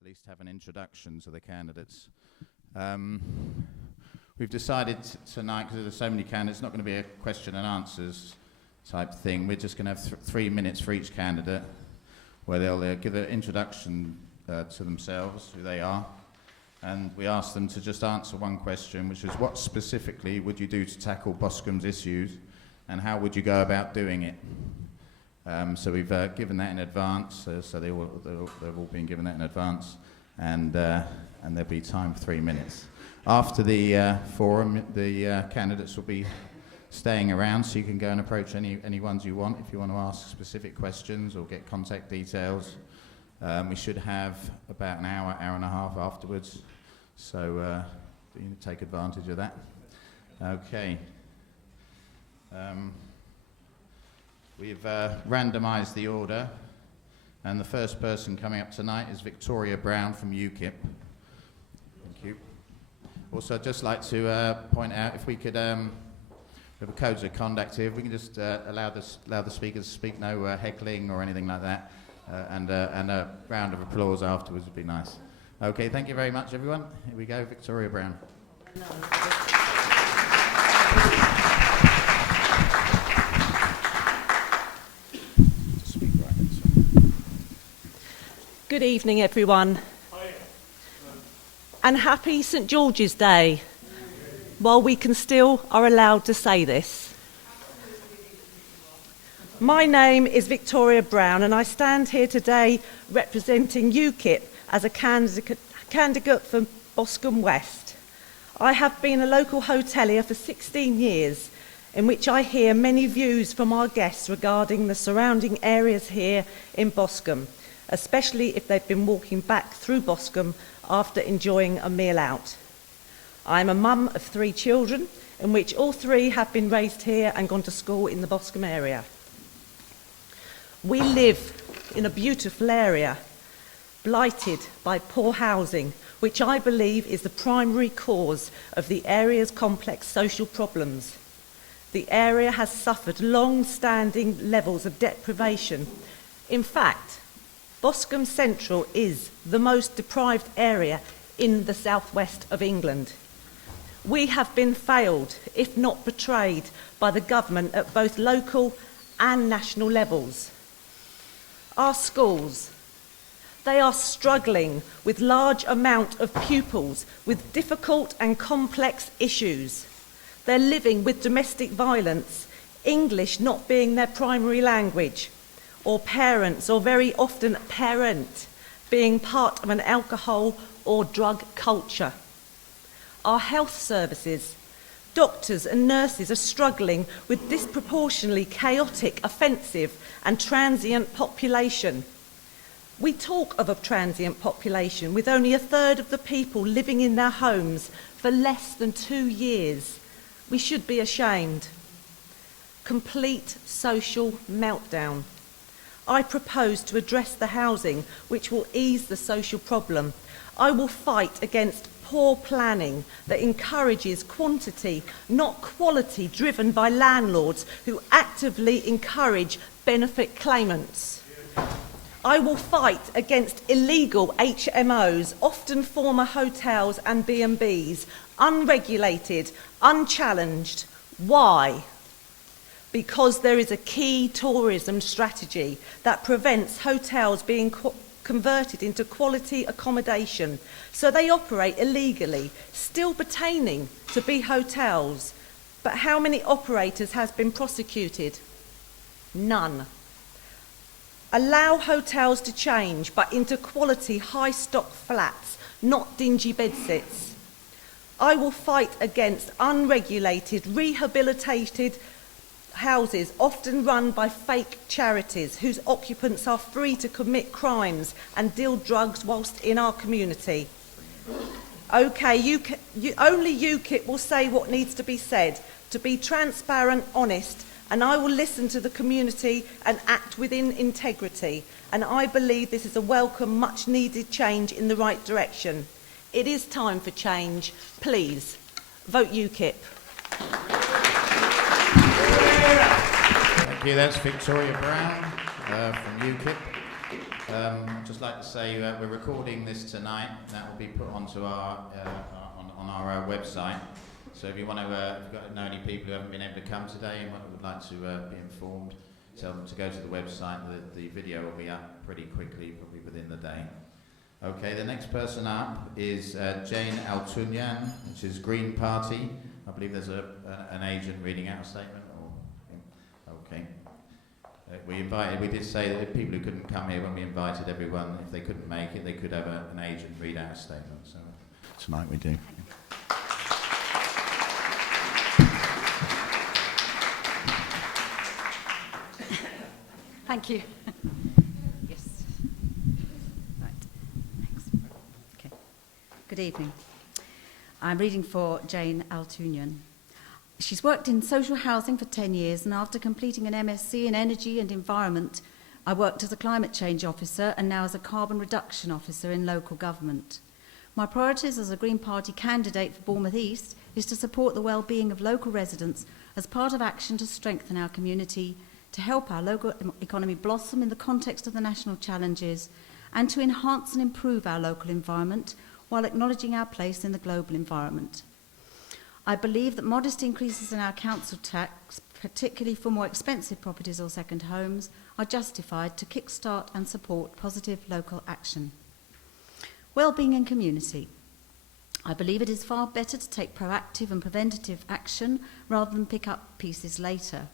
at least have an introduction to the candidates. We've decided tonight, because there's so many candidates, it's not going to be a question and answers type thing. We're just going to have 3 minutes for each candidate, where they'll give an introduction to themselves, who they are, and we ask them to just answer one question, which is what specifically would you do to tackle Boscombe's issues, and how would you go about doing it? So we've given that in advance, so they've all been given that in advance, and there'll be time for 3 minutes. After the forum, the candidates will be staying around, so you can go and approach any ones you want if you want to ask specific questions or get contact details. We should have about an hour and a half afterwards, so you take advantage of that. Okay. We've randomised the order, and the first person coming up tonight is Victoria Brown from UKIP. Thank you. Also, I'd just like to point out, if we could, we have a codes of conduct here, if we can just allow the speakers to speak, no heckling or anything like that, and a round of applause afterwards would be nice. Okay, thank you very much, everyone. Here we go, Victoria Brown. Good evening, everyone. And happy St George's Day, while we are allowed to say this. My name is Victoria Brown, and I stand here today representing UKIP as a candidate for Boscombe West. I have been a local hotelier for 16 years, in which I hear many views from our guests regarding the surrounding areas here in Boscombe, especially if they've been walking back through Boscombe after enjoying a meal out. I'm a mum of 3 children, in which all 3 have been raised here and gone to school in the Boscombe area. We live in a beautiful area, blighted by poor housing, which I believe is the primary cause of the area's complex social problems. The area has suffered long-standing levels of deprivation. In fact, Boscombe Central is the most deprived area in the southwest of England. We have been failed, if not betrayed, by the government at both local and national levels. Our schools, they are struggling with large amount of pupils with difficult and complex issues. They're living with domestic violence, English not being their primary language, or parents, or very often parent, being part of an alcohol or drug culture. Our health services, doctors and nurses are struggling with disproportionately chaotic, offensive and transient population. We talk of a transient population with only 1/3 of the people living in their homes for less than 2 years. We should be ashamed. Complete social meltdown. I propose to address the housing, which will ease the social problem. I will fight against poor planning that encourages quantity, not quality, driven by landlords who actively encourage benefit claimants. I will fight against illegal HMOs, often former hotels and B&Bs, unregulated, unchallenged. Why? Because there is a key tourism strategy that prevents hotels being converted into quality accommodation, so they operate illegally, still pertaining to be hotels. But how many operators has been prosecuted? None. Allow hotels to change, but into quality high-stock flats, not dingy bedsits. I will fight against unregulated, rehabilitated houses often run by fake charities whose occupants are free to commit crimes and deal drugs whilst in our community. Okay, only UKIP will say what needs to be said, to be transparent, honest, and I will listen to the community and act within integrity. And I believe this is a welcome, much needed change in the right direction. It is time for change. Please, vote UKIP. Thank you. That's Victoria Brown from UKIP. I'd just like to say we're recording this tonight. That will be put onto our on our website. So if you want to, if you've got know any people who haven't been able to come today and would like to be informed, tell them to go to the website. The video will be up pretty quickly, probably within the day. Okay, the next person up is Jane Altunyan, which is Green Party. I believe there's an agent reading out a statement. Or, okay. We did say that if people who couldn't come here, when we invited everyone, if they couldn't make it, they could have an agent read out a statement. So tonight we do. Thank you. Yes. Right. Thanks. Okay. Good evening. I'm reading for Jane Altunyan. She's worked in social housing for 10 years, and after completing an MSc in Energy and Environment, I worked as a climate change officer and now as a carbon reduction officer in local government. My priorities as a Green Party candidate for Bournemouth East is to support the well-being of local residents as part of action to strengthen our community, to help our local economy blossom in the context of the national challenges, and to enhance and improve our local environment while acknowledging our place in the global environment. I believe that modest increases in our council tax, particularly for more expensive properties or second homes, are justified to kickstart and support positive local action. Wellbeing and community. I believe it is far better to take proactive and preventative action rather than pick up pieces later.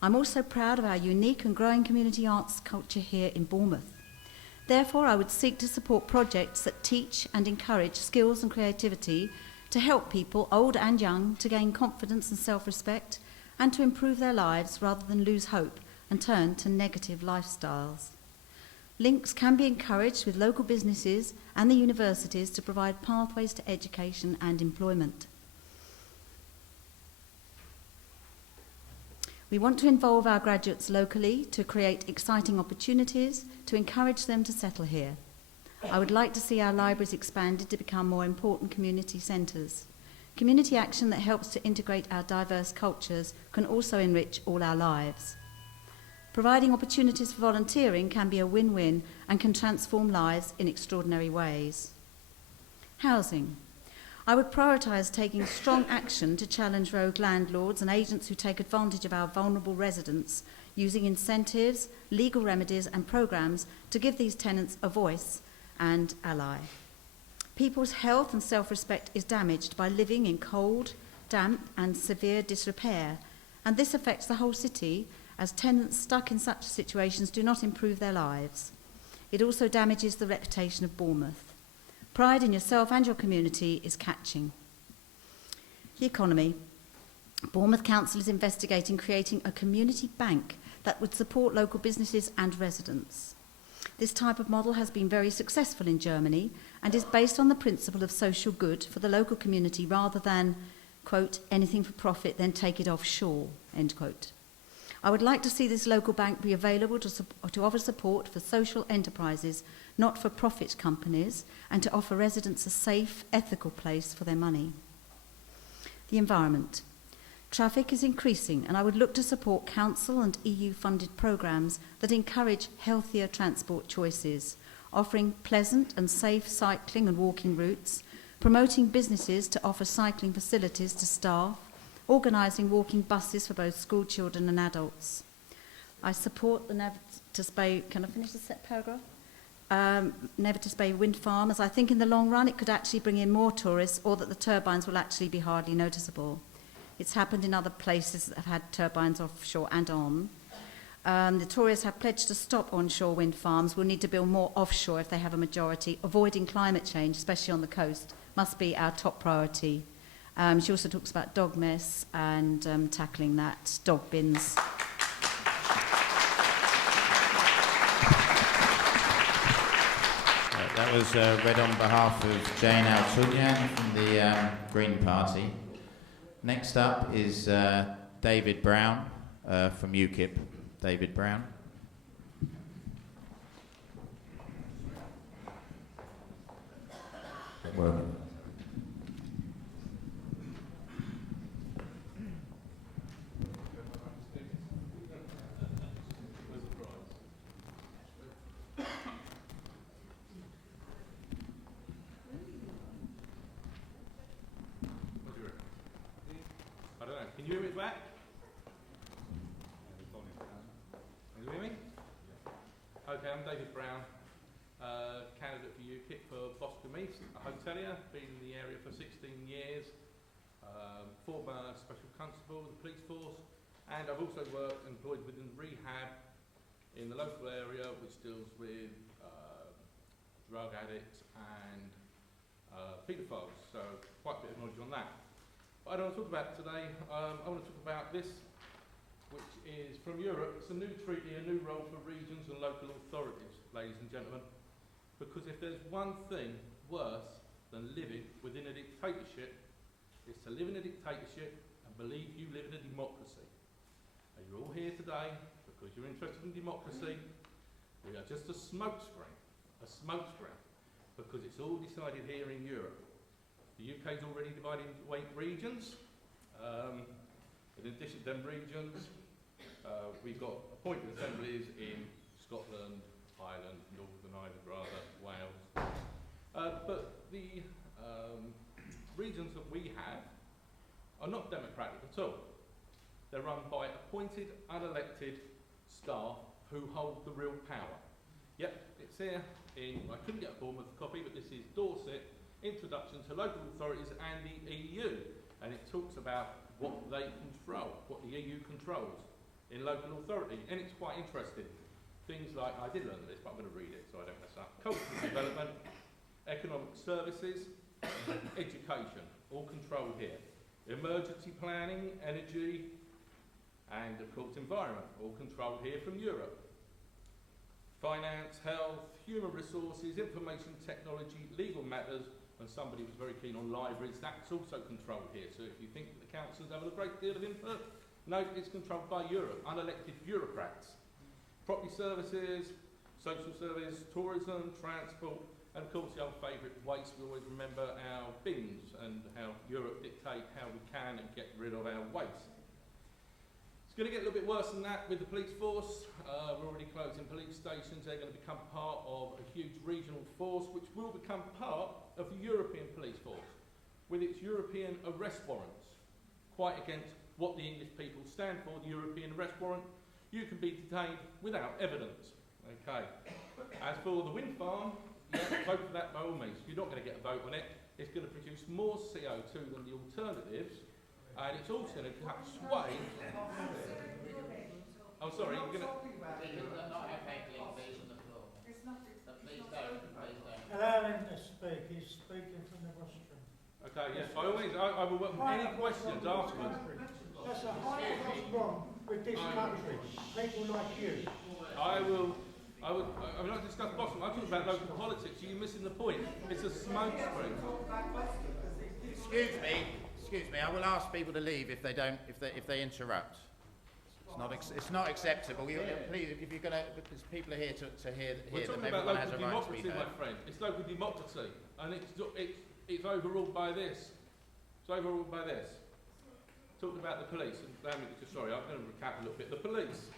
I'm also proud of our unique and growing community arts culture here in Bournemouth. Therefore, I would seek to support projects that teach and encourage skills and creativity to help people, old and young, to gain confidence and self-respect and to improve their lives rather than lose hope and turn to negative lifestyles. Links can be encouraged with local businesses and the universities to provide pathways to education and employment. We want to involve our graduates locally to create exciting opportunities to encourage them to settle here. I would like to see our libraries expanded to become more important community centres. Community action that helps to integrate our diverse cultures can also enrich all our lives. Providing opportunities for volunteering can be a win-win and can transform lives in extraordinary ways. Housing. I would prioritise taking strong action to challenge rogue landlords and agents who take advantage of our vulnerable residents, using incentives, legal remedies and programmes to give these tenants a voice and ally. People's health and self-respect is damaged by living in cold, damp and severe disrepair, and this affects the whole city as tenants stuck in such situations do not improve their lives. It also damages the reputation of Bournemouth. Pride in yourself and your community is catching. The economy. Bournemouth Council is investigating creating a community bank that would support local businesses and residents. This type of model has been very successful in Germany and is based on the principle of social good for the local community rather than, quote, anything for profit, then take it offshore, end quote. I would like to see this local bank be available to offer support for social enterprises, not for profit companies, and to offer residents a safe, ethical place for their money. The environment. Traffic is increasing, and I would look to support council and EU-funded programmes that encourage healthier transport choices, offering pleasant and safe cycling and walking routes, promoting businesses to offer cycling facilities to staff, organising walking buses for both school children and adults. I support the Never to Spey, can I finish this paragraph? Never to Spey wind farm, as I think in the long run it could actually bring in more tourists, or that the turbines will actually be hardly noticeable. It's happened in other places that have had turbines offshore and on. The Tories have pledged to stop onshore wind farms. We'll need to build more offshore if they have a majority. Avoiding climate change, especially on the coast, must be our top priority. She also talks about dog mess and tackling that, dog bins. That was read on behalf of Jane Altunyan from the Green Party. Next up is David Brown from UKIP. David Brown. Working. I'm David Brown, candidate for UKIP for Boscombe East, a hotelier, been in the area for 16 years, former special constable, the police force, and I've also worked employed within rehab in the local area, which deals with drug addicts and paedophiles, so quite a bit of knowledge on that. But I don't want to talk about it today. I want to talk about this, which is from Europe. It's a new treaty, a new role for regions and local authorities, ladies and gentlemen. Because if there's one thing worse than living within a dictatorship, it's to live in a dictatorship and believe you live in a democracy. And you're all here today because you're interested in democracy. We are just a smokescreen, because it's all decided here in Europe. The UK is already divided into 8 regions. In addition to them regions, we've got appointed assemblies in Scotland, Ireland, Northern Ireland rather, Wales. But the regions that we have are not democratic at all. They're run by appointed, unelected staff who hold the real power. Yep, it's here in, I couldn't get a Bournemouth copy, but this is Dorset, Introduction to Local Authorities and the EU. And it talks about what they control, what the EU controls in local authority. And it's quite interesting. Things like, I did learn this, but I'm going to read it so I don't mess up. Cultural development, economic services, education, all controlled here. Emergency planning, energy, and of course environment, all controlled here from Europe. Finance, health, human resources, information technology, legal matters, and somebody was very keen on libraries, that's also controlled here. So if you think that the council's having a great deal of input, no, it's controlled by Europe, unelected bureaucrats. Property services, social service, tourism, transport, and of course the old favourite, waste. We always remember our bins and how Europe dictate how we can and get rid of our waste. It's going to get a little bit worse than that with the police force. We're already closing police stations. They're going to become part of a huge regional force, which will become part of the European police force, with its European arrest warrants, quite against what the English people stand for, the European arrest warrant. You can be detained without evidence. Okay. As for the wind farm, yeah, vote for that by all means. You're not going to get a vote on it. It's going to produce more CO2 than the alternatives. And it's also going to cut sway. Oh, sorry, you're going to. Allow him to speak. He's speaking from the rostrum. Okay, yes. By all means, I will welcome any questions afterwards. That's a high what's wrong with this country. People like you. I'm not discussing Boston. I'm talking about local politics. You're missing the point. It's a smokescreen. Excuse me. I will ask people to leave if they interrupt. It's not acceptable. Please, if you're going to, because people are here to hear We're talking them. about Everyone has local a right to be democracy, heard. my friend. It's local democracy, and it's overruled by this. It's overruled by this. Talking about the police, and sorry, I'm going to recap a little bit. The police,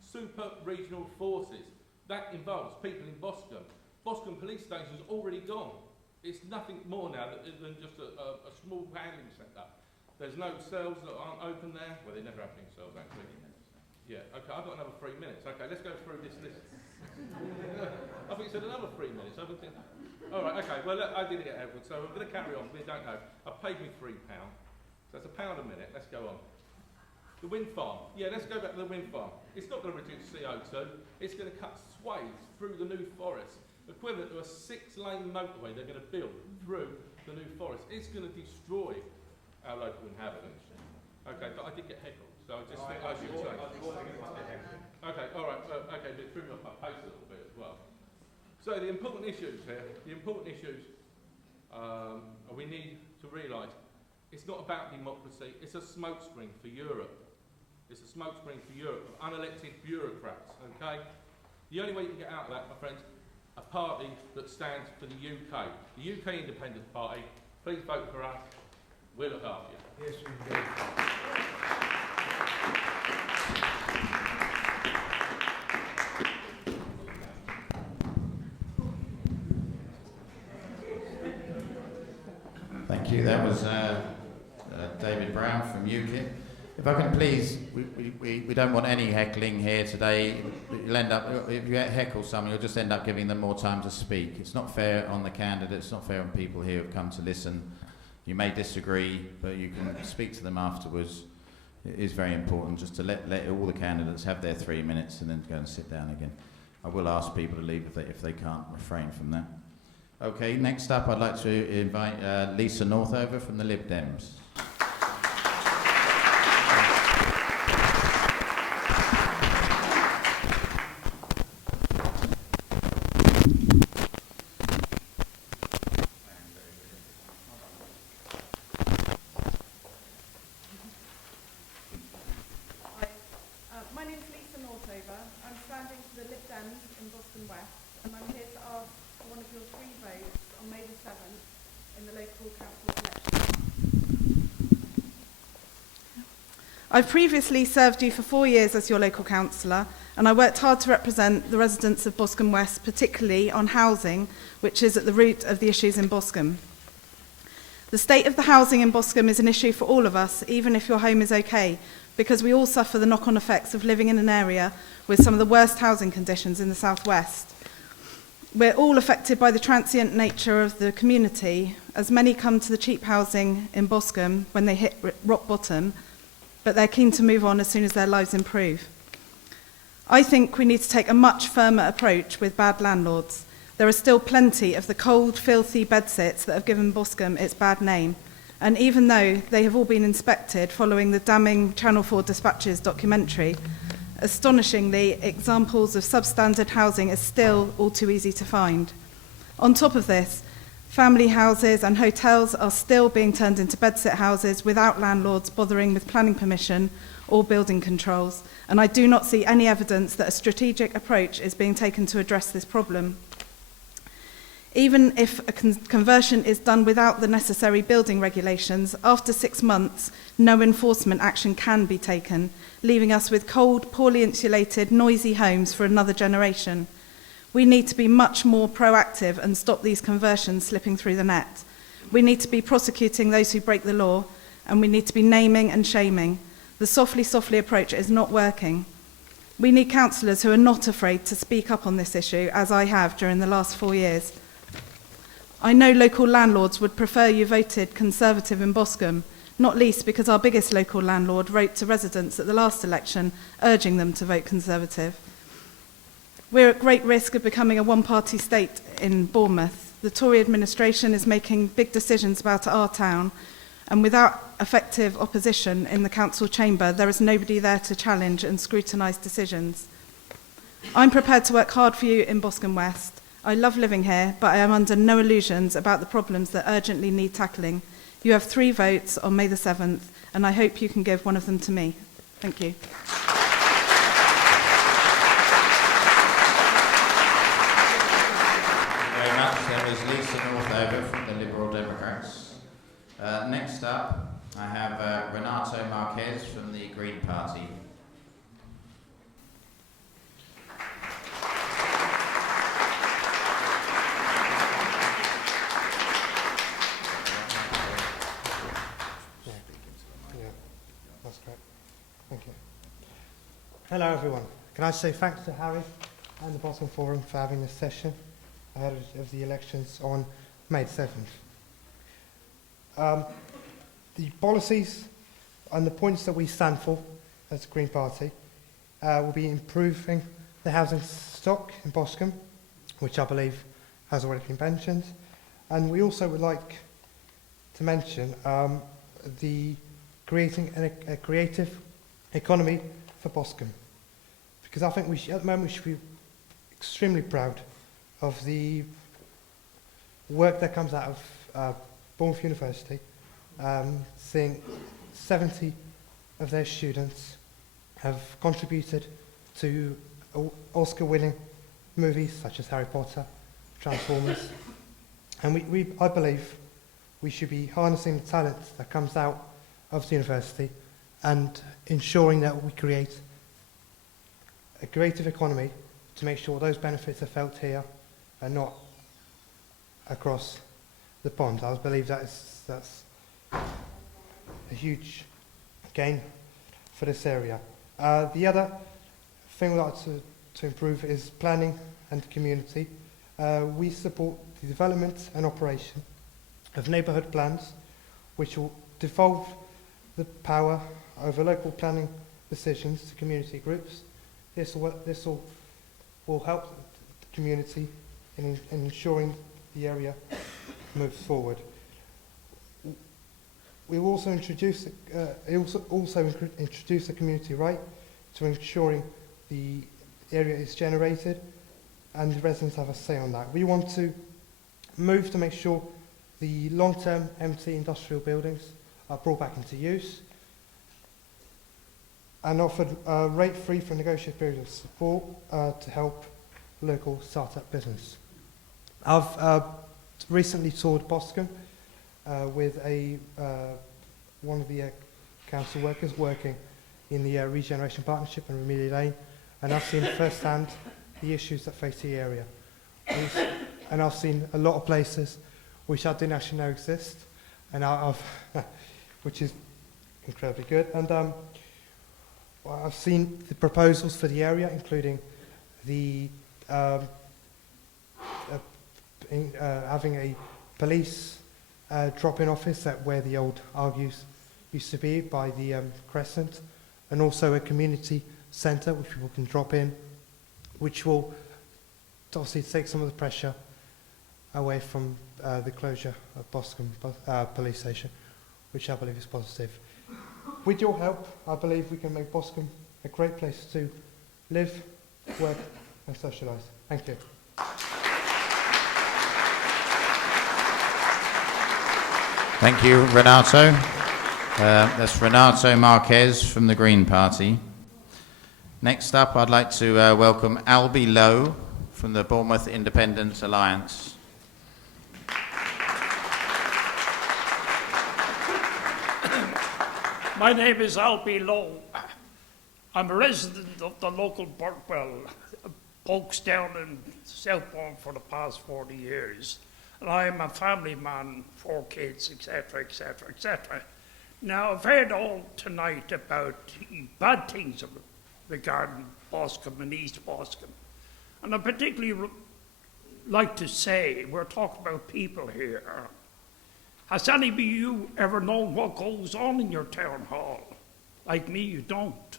super regional forces. That involves people in Boscombe. Boscombe police station is already gone. It's nothing more now than just a small handling centre. There's no cells that aren't open there. Well, they never have any cells, actually. Yeah, okay, I've got another 3 minutes. Okay, let's go through this list. I think you said another 3 minutes. All right, okay, well, look, I didn't get Edward, so I'm going to carry on. We don't know. I paid me £3, so that's £1 a minute. Let's go on. The wind farm. Yeah, let's go back to the wind farm. It's not going to reduce CO2. It's going to cut swathes through the new forest, equivalent to a 6-lane motorway they're going to build through the new forest. It's going to destroy our local inhabitants. Okay, but I did get heckled, so I just think I should say. Okay, all right, okay, but it threw me off my pace a little bit as well. So the important issues here, we need to realise it's not about democracy, it's a smokescreen for Europe. It's a smokescreen for Europe of unelected bureaucrats, okay? The only way you can get out of that, my friends, a party that stands for the UK. The UK Independent Party, please vote for us. We'll look after you. Yes, indeed. Thank you. That was David Brown from UKIP. If I can please, we don't want any heckling here today. You'll end up, if you heckle someone, you'll just end up giving them more time to speak. It's not fair on the candidates, it's not fair on people here who've come to listen. You may disagree, but you can speak to them afterwards. It is very important just to let all the candidates have their 3 minutes and then go and sit down again. I will ask people to leave if they can't refrain from that. Okay, next up I'd like to invite Lisa Northover from the Lib Dems. My name is Lisa Northover. I'm standing for the Lib Dems in Boscombe West, and I'm here to ask for one of your 3 votes on May the 7th in the local council election. I've previously served you for 4 years as your local councillor, and I worked hard to represent the residents of Boscombe West, particularly on housing, which is at the root of the issues in Boscombe. The state of the housing in Boscombe is an issue for all of us, even if your home is okay, because we all suffer the knock-on effects of living in an area with some of the worst housing conditions in the southwest. We're all affected by the transient nature of the community, as many come to the cheap housing in Boscombe when they hit rock bottom, but they're keen to move on as soon as their lives improve. I think we need to take a much firmer approach with bad landlords. There are still plenty of the cold, filthy bedsits that have given Boscombe its bad name. And even though they have all been inspected following the damning Channel 4 Dispatches documentary, astonishingly, examples of substandard housing is still all too easy to find. On top of this, family houses and hotels are still being turned into bedsit houses without landlords bothering with planning permission or building controls, and I do not see any evidence that a strategic approach is being taken to address this problem. Even if a conversion is done without the necessary building regulations, after 6 months, no enforcement action can be taken, leaving us with cold, poorly insulated, noisy homes for another generation. We need to be much more proactive and stop these conversions slipping through the net. We need to be prosecuting those who break the law, and we need to be naming and shaming. The softly approach is not working. We need councillors who are not afraid to speak up on this issue, as I have during the last 4 years. I know local landlords would prefer you voted Conservative in Boscombe, not least because our biggest local landlord wrote to residents at the last election urging them to vote Conservative. We're at great risk of becoming a one-party state in Bournemouth. The Tory administration is making big decisions about our town, and without effective opposition in the council chamber, there is nobody there to challenge and scrutinise decisions. I'm prepared to work hard for you in Boscombe West. I love living here, but I am under no illusions about the problems that urgently need tackling. You have 3 votes on May the 7th, and I hope you can give one of them to me. Thank you. Very much. There is Lisa Northover from the Liberal Democrats. Next up, I have Renato Marquez from the Green Party. That's great. Thank you. Hello, everyone. Can I say thanks to Harry and the Boscombe Forum for having this session ahead of the elections on May 7th. The policies and the points that we stand for as the Green Party will be improving the housing stock in Boscombe, which I believe has already been mentioned. And we also would like to mention the creating a creative economy for Boscombe, because I think at the moment we should be extremely proud of the work that comes out of Bournemouth University, seeing 70 of their students have contributed to Oscar-winning movies such as Harry Potter, Transformers, and I believe we should be harnessing the talent that comes out of the university and ensuring that we create a creative economy to make sure those benefits are felt here and not across the pond. I believe that's a huge gain for this area. The other thing we'd like to improve is planning and community. We support the development and operation of neighbourhood plans, which will devolve the power over local planning decisions to community groups. This will help the community in ensuring the area moves forward. We will also introduce a community right to ensuring the area is generated and the residents have a say on that. We want to move to make sure the long-term empty industrial buildings are brought back into use and offered rate-free for a negotiated period of support to help local start-up business. I've recently toured Boscombe with one of the council workers working in the regeneration partnership in Remedia Lane, and I've seen firsthand the issues that face the area. And I've seen a lot of places which I didn't actually know exist, and which is incredibly good. And I've seen the proposals for the area, including the having a police drop-in office at where the old Argus used to be by the Crescent, and also a community centre which people can drop in, which will obviously take some of the pressure away from the closure of Boscombe police station, which I believe is positive. With your help, I believe we can make Boscombe a great place to live, work and socialise. Thank you. Thank you, Renato. That's Renato Marquez from the Green Party. Next up, I'd like to welcome Albie Lowe from the Bournemouth Independent Alliance. My name is Albie Lowe. I'm a resident of the local Folkestone and Southbourne for the past 40 years. And I am a family man, 4 kids, etc., etc., etc. Now, I've heard all tonight about bad things regarding Boscombe and East Boscombe. And I particularly like to say, we're talking about people here. Has any of you ever known what goes on in your town hall? Like me, you don't.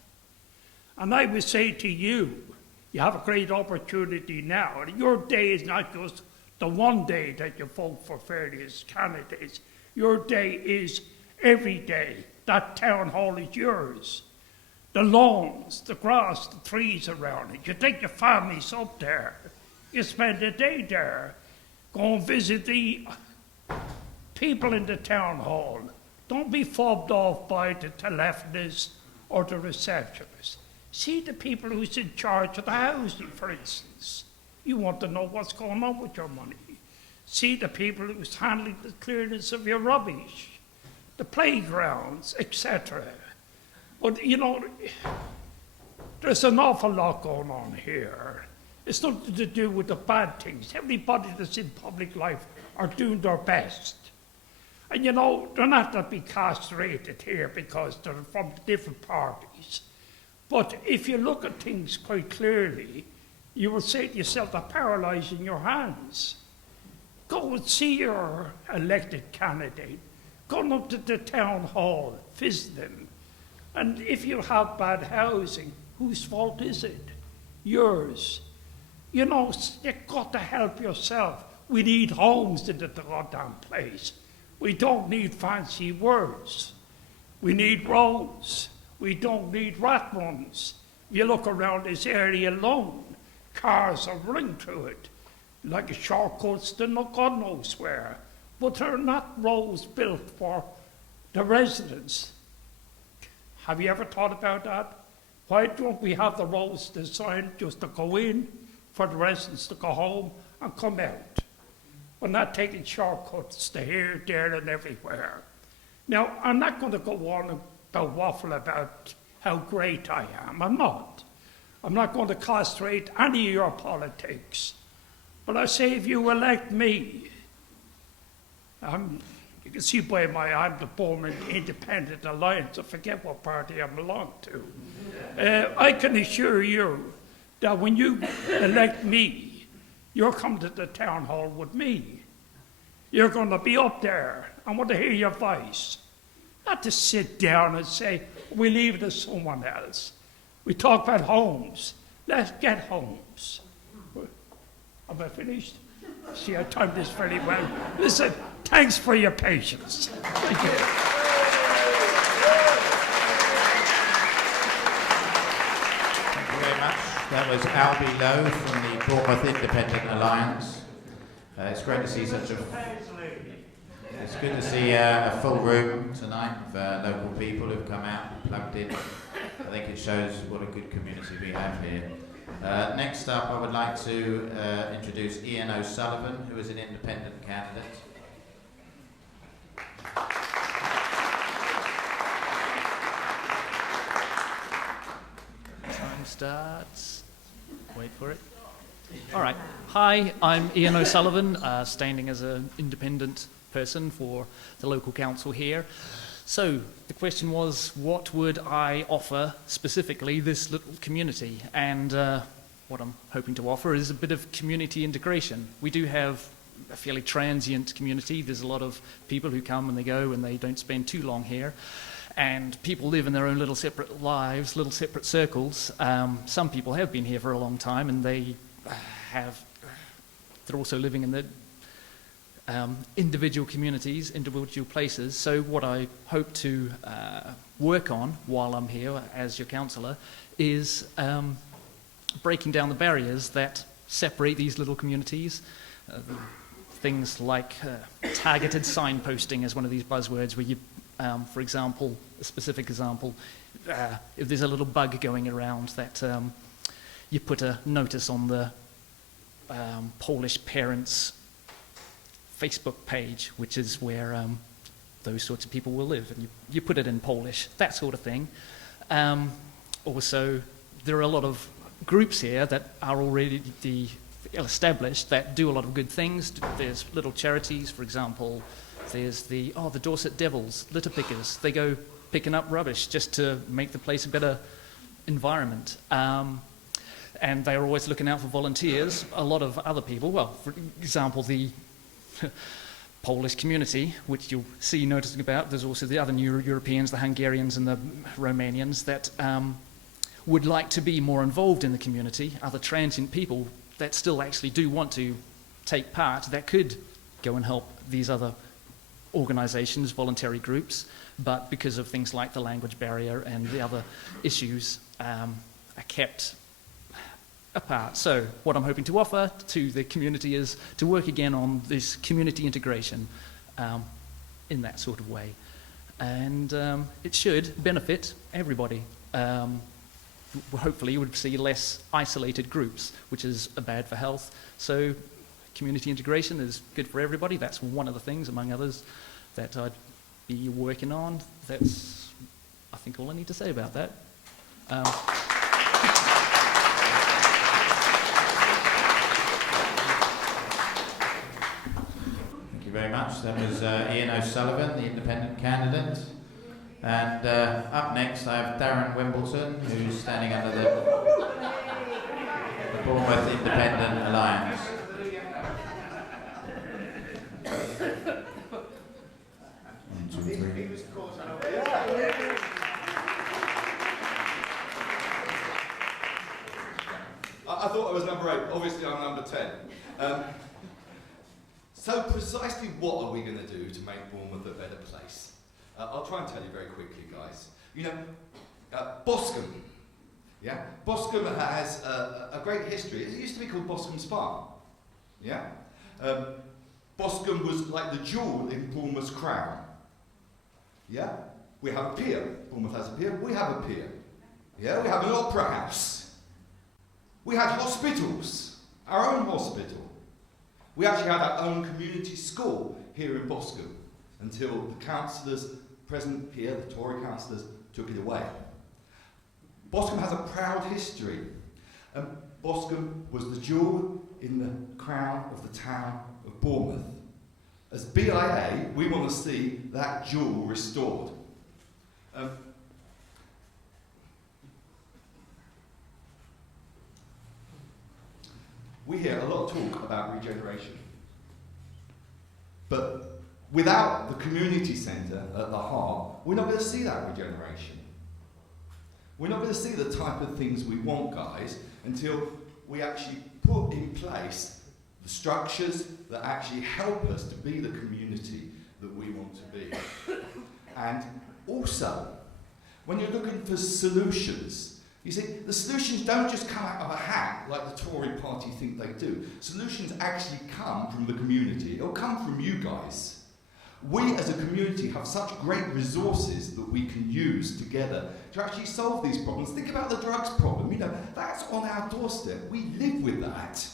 And I would say to you, you have a great opportunity now. And your day is not just the one day that you vote for various candidates. Your day is every day. That town hall is yours. The lawns, the grass, the trees around it. You take your families up there. You spend a day there. Go and visit the people in the town hall. Don't be fobbed off by the telephonist or the receptionist. See the people who's in charge of the housing, for instance. You want to know what's going on with your money. See the people who's handling the clearance of your rubbish, the playgrounds, etc. But, you know, there's an awful lot going on here. It's nothing to do with the bad things. Everybody that's in public life are doing their best. And, you know, they're not to be castrated here because they're from different parties. But if you look at things quite clearly, you will say to yourself, they're paralysing your hands. Go and see your elected candidate. Go up to the town hall, visit them. And if you have bad housing, whose fault is it? Yours. You know, you've got to help yourself. We need homes in the goddamn place. We don't need fancy words. We need roads. We don't need rat runs. You look around this area alone, cars are running through it, like shortcuts to no God knows where. But they're not roads built for the residents. Have you ever thought about that? Why don't we have the roads designed just to go in, for the residents to go home and come out? We're not taking shortcuts to here, there and everywhere. Now, I'm not going to go on about waffle about how great I am. I'm not. I'm not going to castrate any of your politics. But I say if you elect me, You can see by I'm the Bowman Independent Alliance. I forget what party I belong to. I can assure you that when you elect me, you're coming to the town hall with me. You're going to be up there. I want to hear your voice. Not to sit down and say, we leave it to someone else. We talk about homes. Let's get homes. Am I finished? See, I timed this very well. Listen, thanks for your patience. Thank you. Thank you very much. That was Albie Lowe from the Bournemouth Independent Alliance. It's great to see It's good to see a full room tonight of local people who've come out and plugged in. I think it shows what a good community we have here. Next up, I would like to introduce Ian O'Sullivan, who is an independent candidate. Time starts. Wait for it. All right. Hi, I'm Ian O'Sullivan, standing as an independent person for the local council here. So the question was, what would I offer specifically this little community? And what I'm hoping to offer is a bit of community integration. We do have a fairly transient community. There's a lot of people who come and they go and they don't spend too long here. And people live in their own little separate lives, little separate circles. Some people have been here for a long time and they're also living in the individual communities, individual places. So what I hope to work on while I'm here as your councillor is breaking down the barriers that separate these little communities. Things like targeted signposting is one of these buzzwords where you, for example, a specific example, if there's a little bug going around that you put a notice on the Polish parents' Facebook page, which is where those sorts of people will live, and you put it in Polish, that sort of thing. Also, there are a lot of groups here that are already established that do a lot of good things. There's little charities, for example. There's the Dorset Devils, litter pickers. They go picking up rubbish just to make the place a better environment. And they're always looking out for volunteers. A lot of other people, well, for example, the Polish community, which you'll see noticing about. There's also the other new Europeans, the Hungarians and the Romanians that would like to be more involved in the community, other transient people that still actually do want to take part, that could go and help these other organisations, voluntary groups, but because of things like the language barrier and the other issues are kept apart. So what I'm hoping to offer to the community is to work again on this community integration in that sort of way. And it should benefit everybody. Hopefully you would see less isolated groups, which is bad for health. So community integration is good for everybody. That's one of the things, among others, that I'd be working on. That's, I think, all I need to say about that. Thank you very much. That was Ian O'Sullivan, the independent candidate. And up next I have Darren Wimbledon, who's standing under the Bournemouth Independent Alliance. One, two, three. I thought I was number 8. Obviously I'm number 10. So precisely what are we going to do to make Bournemouth a better place? I'll try and tell you very quickly, guys. You know, Boscombe. Yeah? Boscombe has a great history. It used to be called Boscombe Spa. Yeah? Boscombe was like the jewel in Bournemouth's crown. Yeah? We have a pier. Bournemouth has a pier. We have a pier. Yeah? We have an opera house. We had hospitals. Our own hospital. We actually had our own community school here in Boscombe until the councillors present here, the Tory councillors, took it away. Boscombe has a proud history. Boscombe was the jewel in the crown of the town of Bournemouth. As BIA, we want to see that jewel restored. We hear a lot of talk about regeneration. But without the community centre at the heart, we're not going to see that regeneration. We're not going to see the type of things we want, guys, until we actually put in place the structures that actually help us to be the community that we want to be. And also, when you're looking for solutions, you see, the solutions don't just come out of a hat like the Tory party think they do. Solutions actually come from the community. It'll come from you guys. We as a community have such great resources that we can use together to actually solve these problems. Think about the drugs problem. You know, that's on our doorstep. We live with that.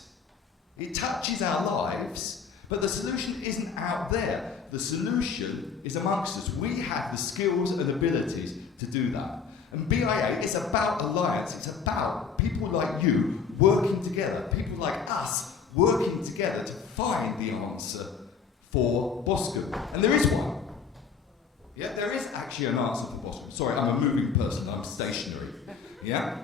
It touches our lives, but the solution isn't out there. The solution is amongst us. We have the skills and abilities to do that. And BIA is about alliance. It's about people like you working together, people like us working together to find the answer for Boscombe. And there is one. Yeah, there is actually an answer for Boscombe. Sorry, I'm a moving person, I'm stationary. Yeah?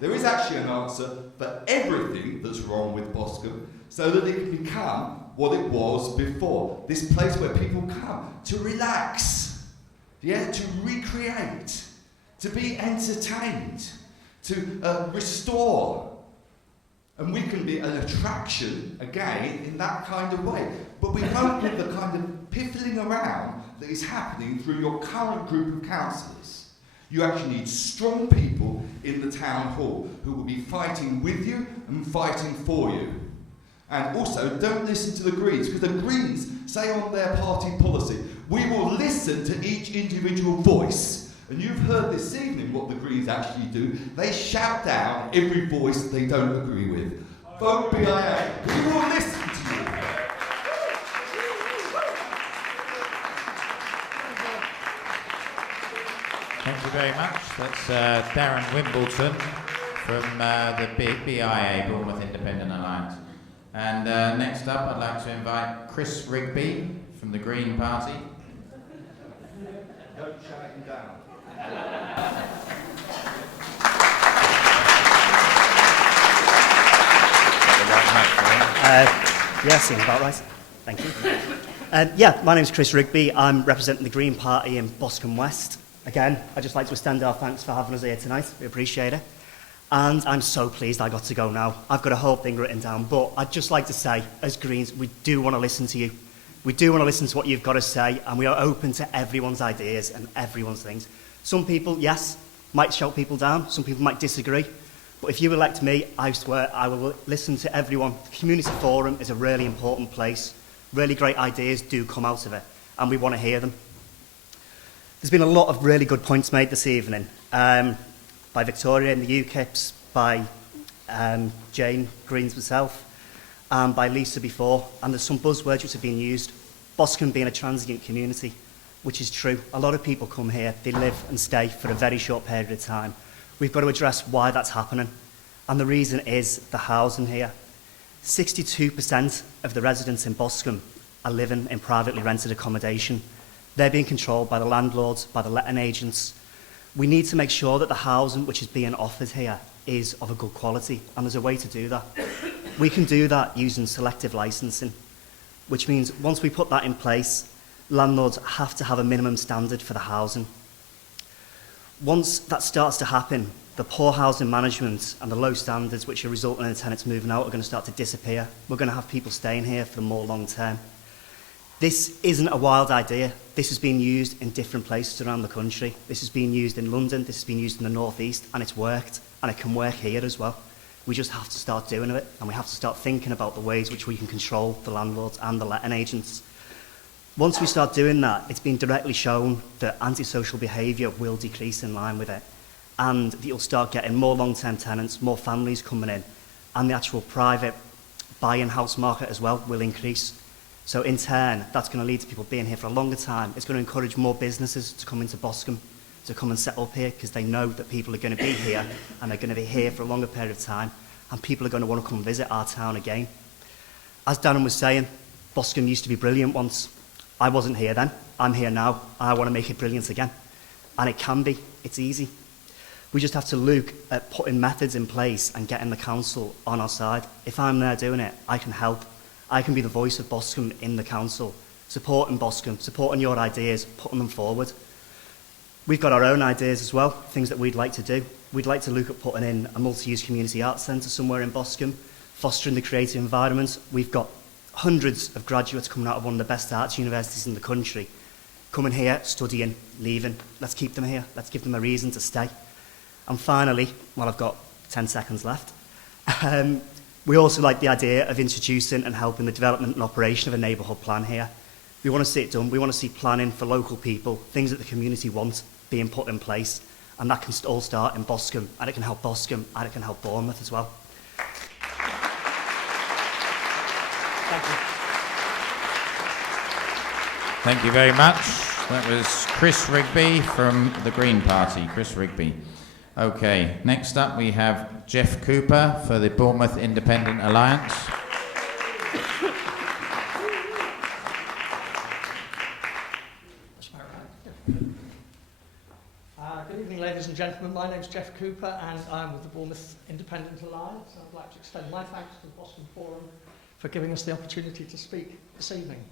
There is actually an answer for everything that's wrong with Boscombe so that it can become what it was before. This place where people come to relax, yeah, to recreate, to be entertained, to restore. And we can be an attraction, again, in that kind of way. But we won't do the kind of piffling around that is happening through your current group of councillors. You actually need strong people in the town hall who will be fighting with you and fighting for you. And also, don't listen to the Greens, because the Greens say on their party policy, we will listen to each individual voice. And you've heard this evening what the Greens actually do. They shout down every voice they don't agree with. Vote BIA. We will listen to you. Thank you very much. That's Darren Wimbledon from the BIA, Bournemouth Independent Alliance. And next up, I'd like to invite Chris Rigby from the Green Party. Don't shout him down. Yeah, seems about right. Thank you. My name's Chris Rigby. I'm representing the Green Party in Boscombe West. Again, I'd just like to extend our thanks for having us here tonight. We appreciate it. And I'm so pleased I got to go now. I've got a whole thing written down, but I'd just like to say, as Greens, we do want to listen to you. We do want to listen to what you've got to say, and we are open to everyone's ideas and everyone's things. Some people, yes, might shout people down. Some people might disagree. But if you elect me, I swear I will listen to everyone. The Community Forum is a really important place. Really great ideas do come out of it, and we want to hear them. There's been a lot of really good points made this evening by Victoria in the UKIPs, by Jane Greens herself, and by Lisa before. And there's some buzzwords which have been used. Boscombe being a transient community, which is true. A lot of people come here, they live and stay for a very short period of time. We've got to address why that's happening. And the reason is the housing here. 62% of the residents in Boscombe are living in privately rented accommodation. They're being controlled by the landlords, by the letting agents. We need to make sure that the housing which is being offered here is of a good quality, and there's a way to do that. We can do that using selective licensing, which means once we put that in place, landlords have to have a minimum standard for the housing. Once that starts to happen, the poor housing management and the low standards which are resulting in the tenants moving out are going to start to disappear. We're going to have people staying here for the more long term. This isn't a wild idea. This has been used in different places around the country. This has been used in London, this has been used in the North East, and it's worked, and it can work here as well. We just have to start doing it, and we have to start thinking about the ways which we can control the landlords and the letting agents. Once we start doing that, it's been directly shown that antisocial behaviour will decrease in line with it, and that you'll start getting more long-term tenants, more families coming in, and the actual private buying house market as well will increase. So in turn, that's going to lead to people being here for a longer time. It's going to encourage more businesses to come into Boscombe, to come and set up here, because they know that people are going to be here, and they're going to be here for a longer period of time, and people are going to want to come visit our town again. As Darren was saying, Boscombe used to be brilliant once. I wasn't here then. I'm here now. I want to make it brilliant again. And it can be. It's easy. We just have to look at putting methods in place and getting the council on our side. If I'm there doing it, I can help. I can be the voice of Boscombe in the council, supporting Boscombe, supporting your ideas, putting them forward. We've got our own ideas as well, things that we'd like to do. We'd like to look at putting in a multi-use community arts centre somewhere in Boscombe, fostering the creative environment. We've got hundreds of graduates coming out of one of the best arts universities in the country, coming here, studying, leaving. Let's keep them here. Let's give them a reason to stay. And finally, well, I've got 10 seconds left. We also like the idea of introducing and helping the development and operation of a neighbourhood plan here. We want to see it done. We want to see planning for local people, things that the community want being put in place. And that can all start in Boscombe, and it can help Boscombe, and it can help Bournemouth as well. Thank you. Thank you very much. That was Chris Rigby from the Green Party. Chris Rigby. Okay, next up we have Jeff Cooper for the Bournemouth Independent Alliance. Good evening, ladies and gentlemen. My name is Jeff Cooper and I'm with the Bournemouth Independent Alliance. I'd like to extend my thanks to the Boscombe Forum for giving us the opportunity to speak this evening.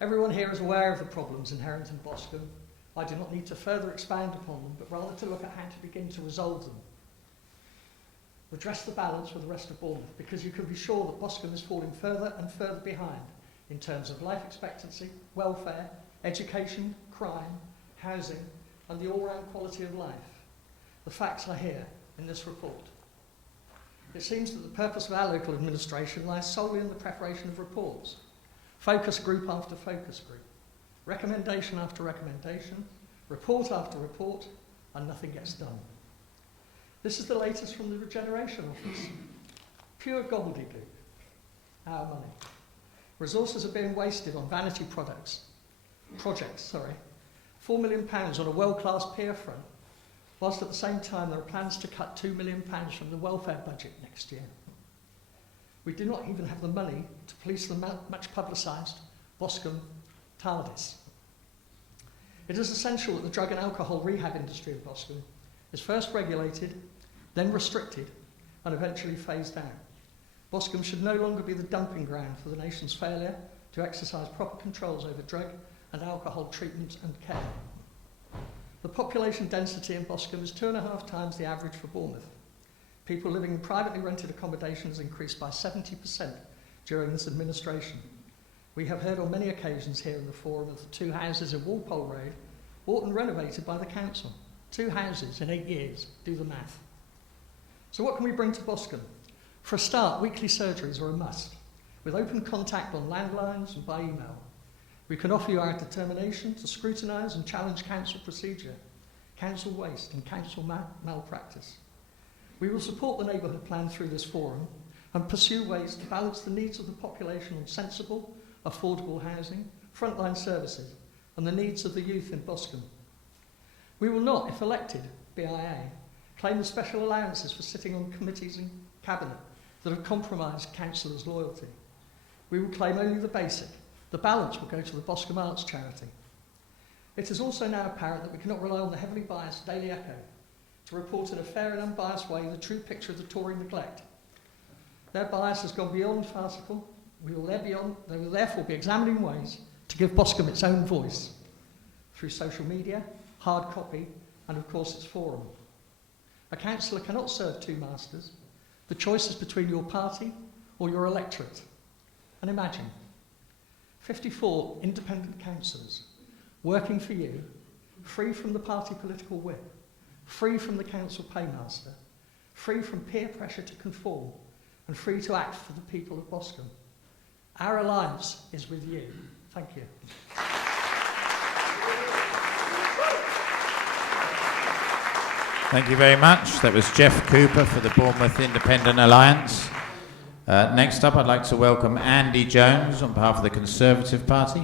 Everyone here is aware of the problems inherent in Boscombe. I do not need to further expand upon them, but rather to look at how to begin to resolve them. Redress the balance with the rest of Bournemouth, because you can be sure that Boscombe is falling further and further behind in terms of life expectancy, welfare, education, crime, housing, and the all-round quality of life. The facts are here in this report. It seems that the purpose of our local administration lies solely in the preparation of reports, focus group after focus group, recommendation after recommendation, report after report, and nothing gets done. This is the latest from the Regeneration Office. Pure gobbledygook. Our money. Resources are being wasted on vanity projects. £4 million on a world-class pier front, whilst at the same time there are plans to cut £2 million from the welfare budget next year. We do not even have the money to police the much publicised Boscombe TARDIS. It is essential that the drug and alcohol rehab industry of Boscombe is first regulated, then restricted, and eventually phased out. Boscombe should no longer be the dumping ground for the nation's failure to exercise proper controls over drug and alcohol treatment and care. The population density in Boscombe is 2.5 times the average for Bournemouth. People living in privately rented accommodation has increased by 70% during this administration. We have heard on many occasions here in the forum of the 2 houses in Walpole Road bought and renovated by the council. 2 houses in 8 years. Do the math. So what can we bring to Boscombe? For a start, weekly surgeries are a must, with open contact on landlines and by email. We can offer you our determination to scrutinise and challenge council procedure, council waste and council malpractice. We will support the neighbourhood plan through this forum and pursue ways to balance the needs of the population on sensible, affordable housing, frontline services and the needs of the youth in Boscombe. We will not, if elected, BIA, claim the special allowances for sitting on committees and cabinet that have compromised councillors' loyalty. We will claim only the basic. The balance will go to the Boscombe Arts charity. It is also now apparent that we cannot rely on the heavily biased Daily Echo to report in a fair and unbiased way the true picture of the Tory neglect. Their bias has gone beyond farcical. They will therefore be examining ways to give Boscombe its own voice through social media, hard copy, and of course its forum. A councillor cannot serve 2 masters. The choice is between your party or your electorate. And imagine 54 independent councillors working for you, free from the party political whip, free from the council paymaster, free from peer pressure to conform, and free to act for the people of Boscombe. Our alliance is with you. Thank you. Thank you very much. That was Jeff Cooper for the Bournemouth Independent Alliance. Next up, I'd like to welcome Andy Jones on behalf of the Conservative Party.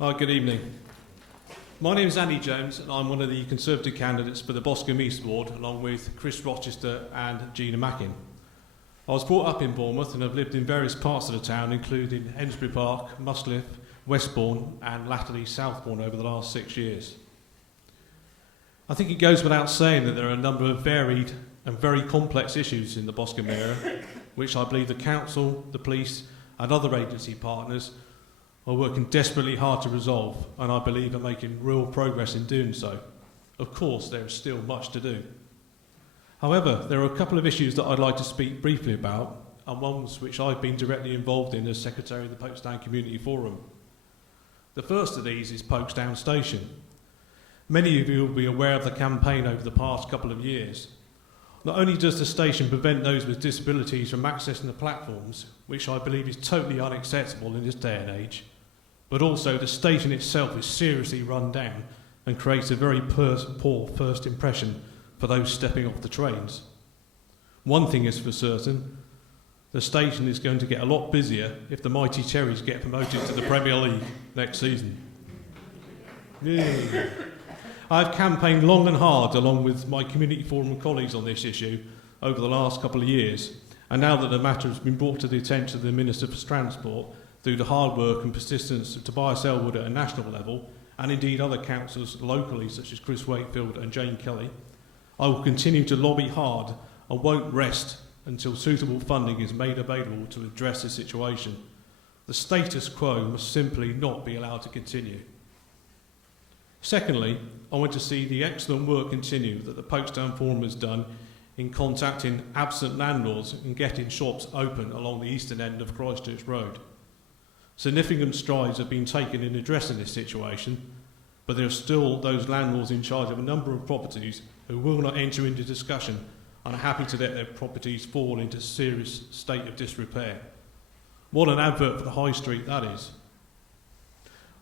Hi, good evening. My name is Andy Jones and I'm one of the Conservative candidates for the Boscombe East Ward along with Chris Rochester and Gina Mackin. I was brought up in Bournemouth and have lived in various parts of the town including Ensbury Park, Muscliffe, Westbourne and latterly Southbourne over the last 6 years. I think it goes without saying that there are a number of varied and very complex issues in the Boscombe area which I believe the council, the police and other agency partners are working desperately hard to resolve, and I believe are making real progress in doing so. Of course, there is still much to do. However, there are a couple of issues that I'd like to speak briefly about, and ones which I've been directly involved in as Secretary of the Folkestone Community Forum. The first of these is Folkestone Station. Many of you will be aware of the campaign over the past couple of years. Not only does the station prevent those with disabilities from accessing the platforms, which I believe is totally unacceptable in this day and age, but also the station itself is seriously run down and creates a very poor first impression for those stepping off the trains. One thing is for certain, the station is going to get a lot busier if the Mighty Cherries get promoted to the Premier League next season. Yeah. I've campaigned long and hard along with my Community Forum colleagues on this issue over the last couple of years, and now that the matter has been brought to the attention of the Minister for Transport through the hard work and persistence of Tobias Elwood at a national level, and indeed other councillors locally such as Chris Wakefield and Jane Kelly, I will continue to lobby hard and won't rest until suitable funding is made available to address the situation. The status quo must simply not be allowed to continue. Secondly, I want to see the excellent work continue that the Folkestone Forum has done in contacting absent landlords and getting shops open along the eastern end of Christchurch Road. Significant strides have been taken in addressing this situation, but there are still those landlords in charge of a number of properties who will not enter into discussion and are happy to let their properties fall into a serious state of disrepair. What an advert for the high street that is.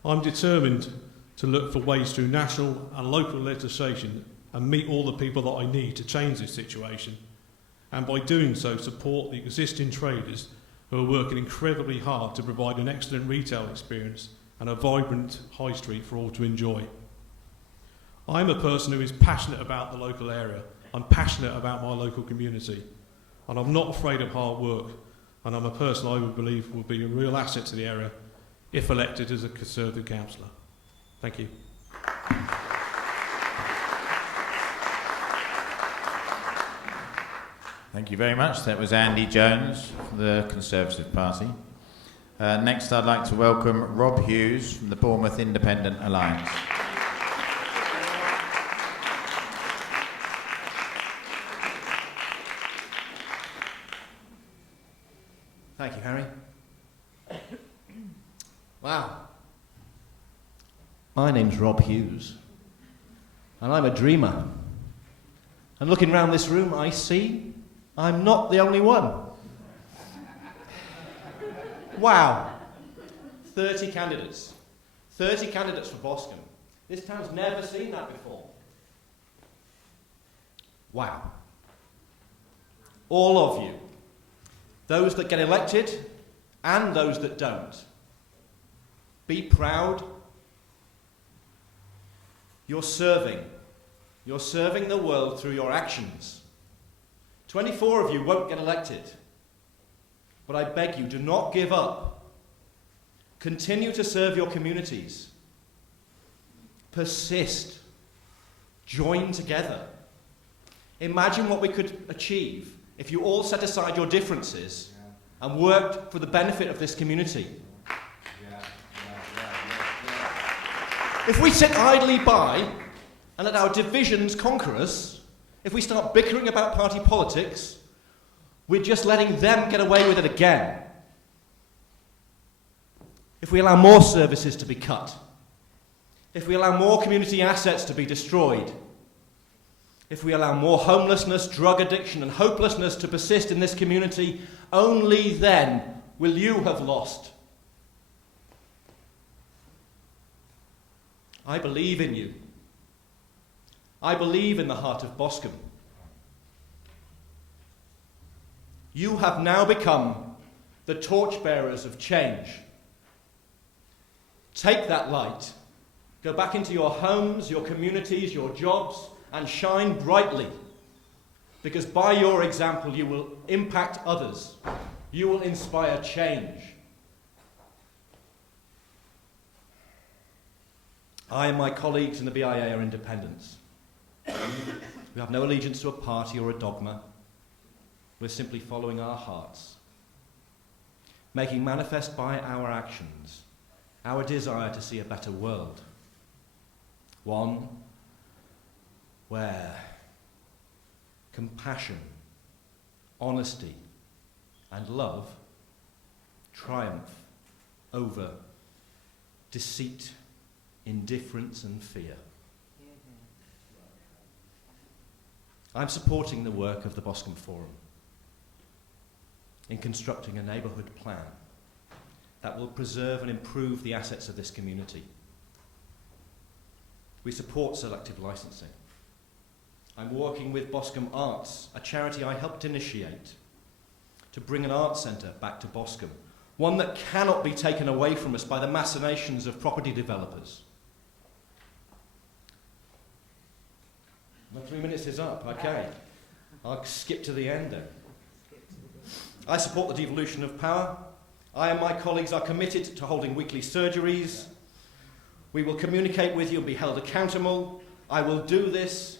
I'm determined to look for ways through national and local legislation and meet all the people that I need to change this situation, and by doing so support the existing traders who are working incredibly hard to provide an excellent retail experience and a vibrant high street for all to enjoy. I'm a person who is passionate about the local area. I'm passionate about my local community, and I'm not afraid of hard work, and I'm a person I would believe will be a real asset to the area if elected as a Conservative councillor. Thank you. Thank you very much. That was Andy Jones from the Conservative Party. Next, I'd like to welcome Rob Hughes from the Bournemouth Independent Alliance. Thank you, Harry. Wow. My name's Rob Hughes, and I'm a dreamer. And looking around this room, I see I'm not the only one. Wow. 30 candidates. 30 candidates for Boscombe. This town's never seen that before. Wow. All of you. Those that get elected and those that don't. Be proud. You're serving. You're serving the world through your actions. 24 of you won't get elected. But I beg you, do not give up. Continue to serve your communities. Persist. Join together. Imagine what we could achieve if you all set aside your differences and worked for the benefit of this community. If we sit idly by and let our divisions conquer us, if we start bickering about party politics, we're just letting them get away with it again. If we allow more services to be cut, if we allow more community assets to be destroyed, if we allow more homelessness, drug addiction and hopelessness to persist in this community, only then will you have lost. I believe in you. I believe in the heart of Boscombe. You have now become the torchbearers of change. Take that light, go back into your homes, your communities, your jobs, and shine brightly. Because by your example, you will impact others. You will inspire change. I and my colleagues in the BIA are independents. We have no allegiance to a party or a dogma. We're simply following our hearts, making manifest by our actions our desire to see a better world. One where compassion, honesty, and love triumph over deceit, indifference, and fear. I'm supporting the work of the Boscombe Forum in constructing a neighbourhood plan that will preserve and improve the assets of this community. We support selective licensing. I'm working with Boscombe Arts, a charity I helped initiate, to bring an art centre back to Boscombe, one that cannot be taken away from us by the machinations of property developers. My 3 minutes is up, okay. I'll skip to the end then. I support the devolution of power. I and my colleagues are committed to holding weekly surgeries. We will communicate with you and be held accountable. I will do this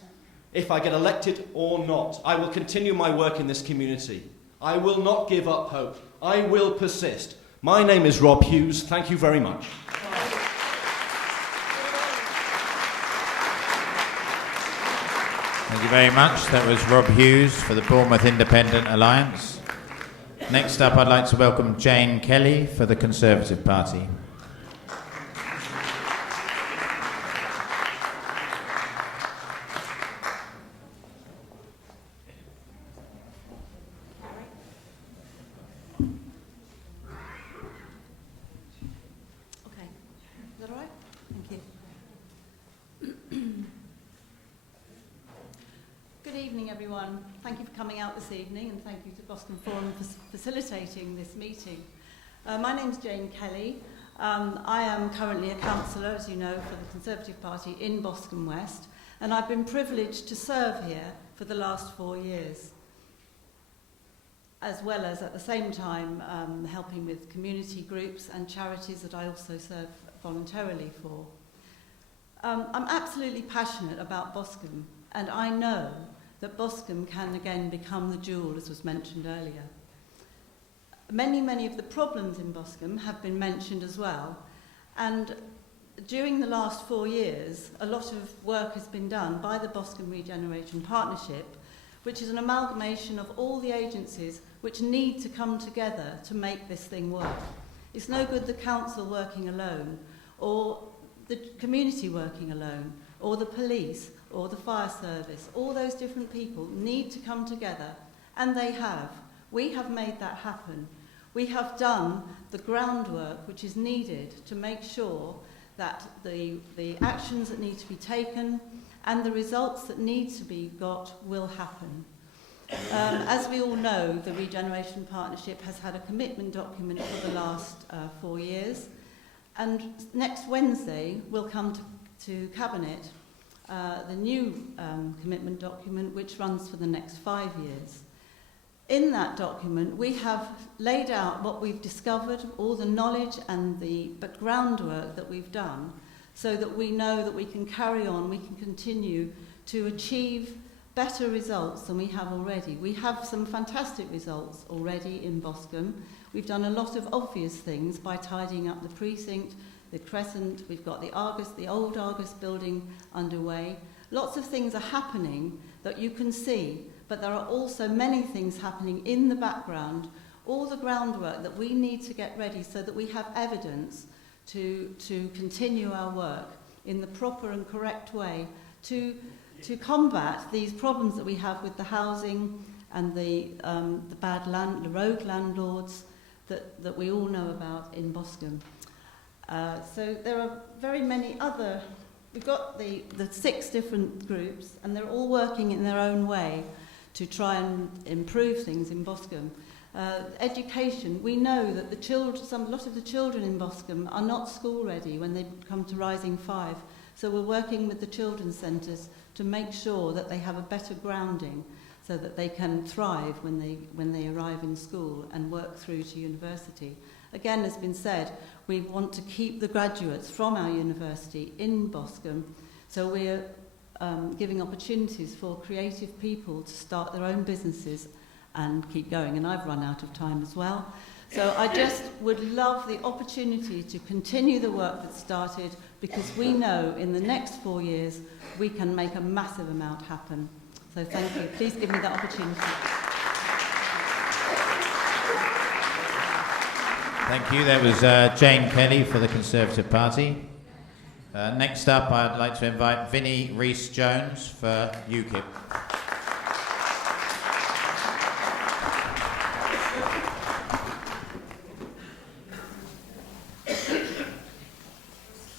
if I get elected or not. I will continue my work in this community. I will not give up hope. I will persist. My name is Rob Hughes. Thank you very much. Thank you very much. That was Rob Hughes for the Bournemouth Independent Alliance. Next up, I'd like to welcome Jane Kelly for the Conservative Party. Okay, is that all right? Thank you. Good evening, everyone. Thank you for coming out this evening, and thank you to Boscombe Forum for facilitating this meeting. My name's Jane Kelly. I am currently a councillor, as you know, for the Conservative Party in Boscombe West, and I've been privileged to serve here for the last 4 years, as well as at the same time helping with community groups and charities that I also serve voluntarily for. I'm absolutely passionate about Boscombe, and I know that Boscombe can again become the jewel, as was mentioned earlier. Many of the problems in Boscombe have been mentioned as well, and during the last 4 years, a lot of work has been done by the Boscombe Regeneration Partnership, which is an amalgamation of all the agencies which need to come together to make this thing work. It's no good the council working alone, or the community working alone, or the police, or the fire service. All those different people need to come together, and they have. We have made that happen. We have done the groundwork which is needed to make sure that the actions that need to be taken and the results that need to be got will happen. As we all know, the Regeneration Partnership has had a commitment document for the last 4 years, and next Wednesday will come to Cabinet the new commitment document, which runs for the next 5 years. In that document, we have laid out what we've discovered, all the knowledge and the groundwork that we've done, so that we know that we can carry on, we can continue to achieve better results than we have already. We have some fantastic results already in Boscombe. We've done a lot of obvious things by tidying up the precinct, the Crescent, we've got the Argus, the old Argus building underway. Lots of things are happening that you can see, but there are also many things happening in the background, all the groundwork that we need to get ready so that we have evidence to continue our work in the proper and correct way to combat these problems that we have with the housing and the road landlords that we all know about in Boscombe. So there are very many other, we've got the 6 different groups, and they're all working in their own way to try and improve things in Boscombe. Education, we know that a lot of the children in Boscombe are not school ready when they come to Rising 5. So we're working with the children's centres to make sure that they have a better grounding so that they can thrive when they arrive in school and work through to university. Again, as has been said, we want to keep the graduates from our university in Boscombe, so we're giving opportunities for creative people to start their own businesses and keep going. And I've run out of time as well. So I just would love the opportunity to continue the work that's started, because we know in the next 4 years we can make a massive amount happen. So thank you. Please give me that opportunity. Thank you. That was Jane Kelly for the Conservative Party. Next up, I'd like to invite Vinnie Rees-Jones for UKIP.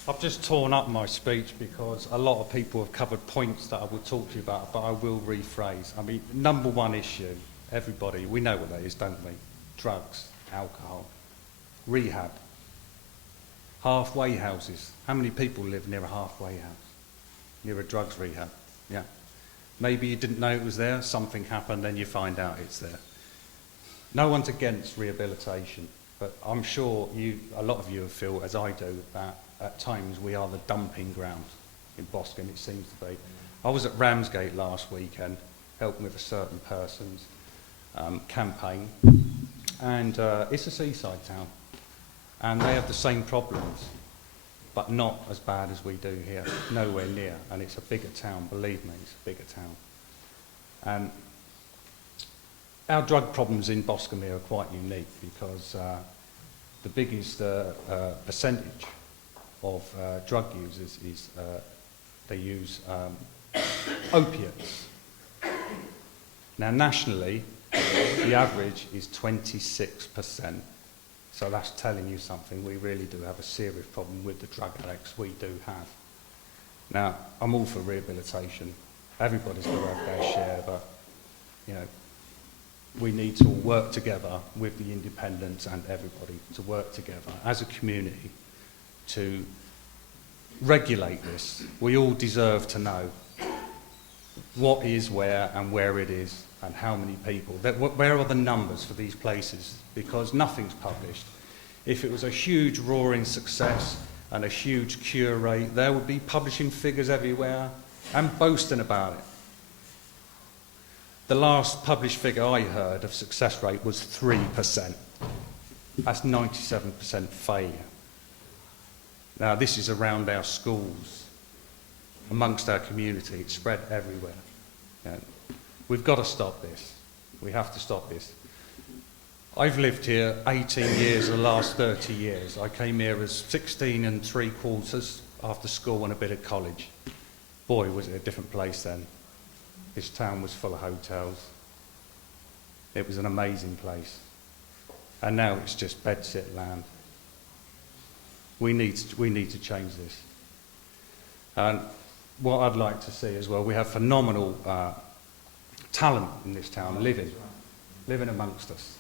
I've just torn up my speech because a lot of people have covered points that I will talk to you about, but I will rephrase. I mean, number one issue, everybody, we know what that is, don't we? Drugs, alcohol, rehab, halfway houses. How many people live near a halfway house? Near a drugs rehab? Yeah. Maybe you didn't know it was there, something happened, then you find out it's there. No one's against rehabilitation, but I'm sure a lot of you feel, as I do, that at times we are the dumping ground in Boscombe, it seems to be. I was at Ramsgate last weekend, helping with a certain person's campaign, and it's a seaside town, and they have the same problems, but not as bad as we do here, nowhere near, and it's a bigger town, believe me, it's a bigger town. And our drug problems in Boscombe here are quite unique, because the biggest percentage of drug users is they use opiates. Now nationally, the average is 26%. So that's telling you something. We really do have a serious problem with the drug addicts. We do have. Now, I'm all for rehabilitation. Everybody's got to have their share, but you know, we need to all work together with the independents and everybody to work together as a community to regulate this. We all deserve to know what is where and where it is and how many people. Where are the numbers for these places? Because nothing's published. If it was a huge roaring success and a huge cure rate, there would be publishing figures everywhere and boasting about it. The last published figure I heard of success rate was 3%. That's 97% failure. Now, this is around our schools, amongst our community. It's spread everywhere. We've got to stop this. We have to stop this. I've lived here 18 years of the last 30 years. I came here as 16 3/4 after school and a bit of college. Boy, was it a different place then. This town was full of hotels. It was an amazing place. And now it's just bedsit land. We need to change this. And what I'd like to see as well, we have phenomenal talent in this town living amongst us.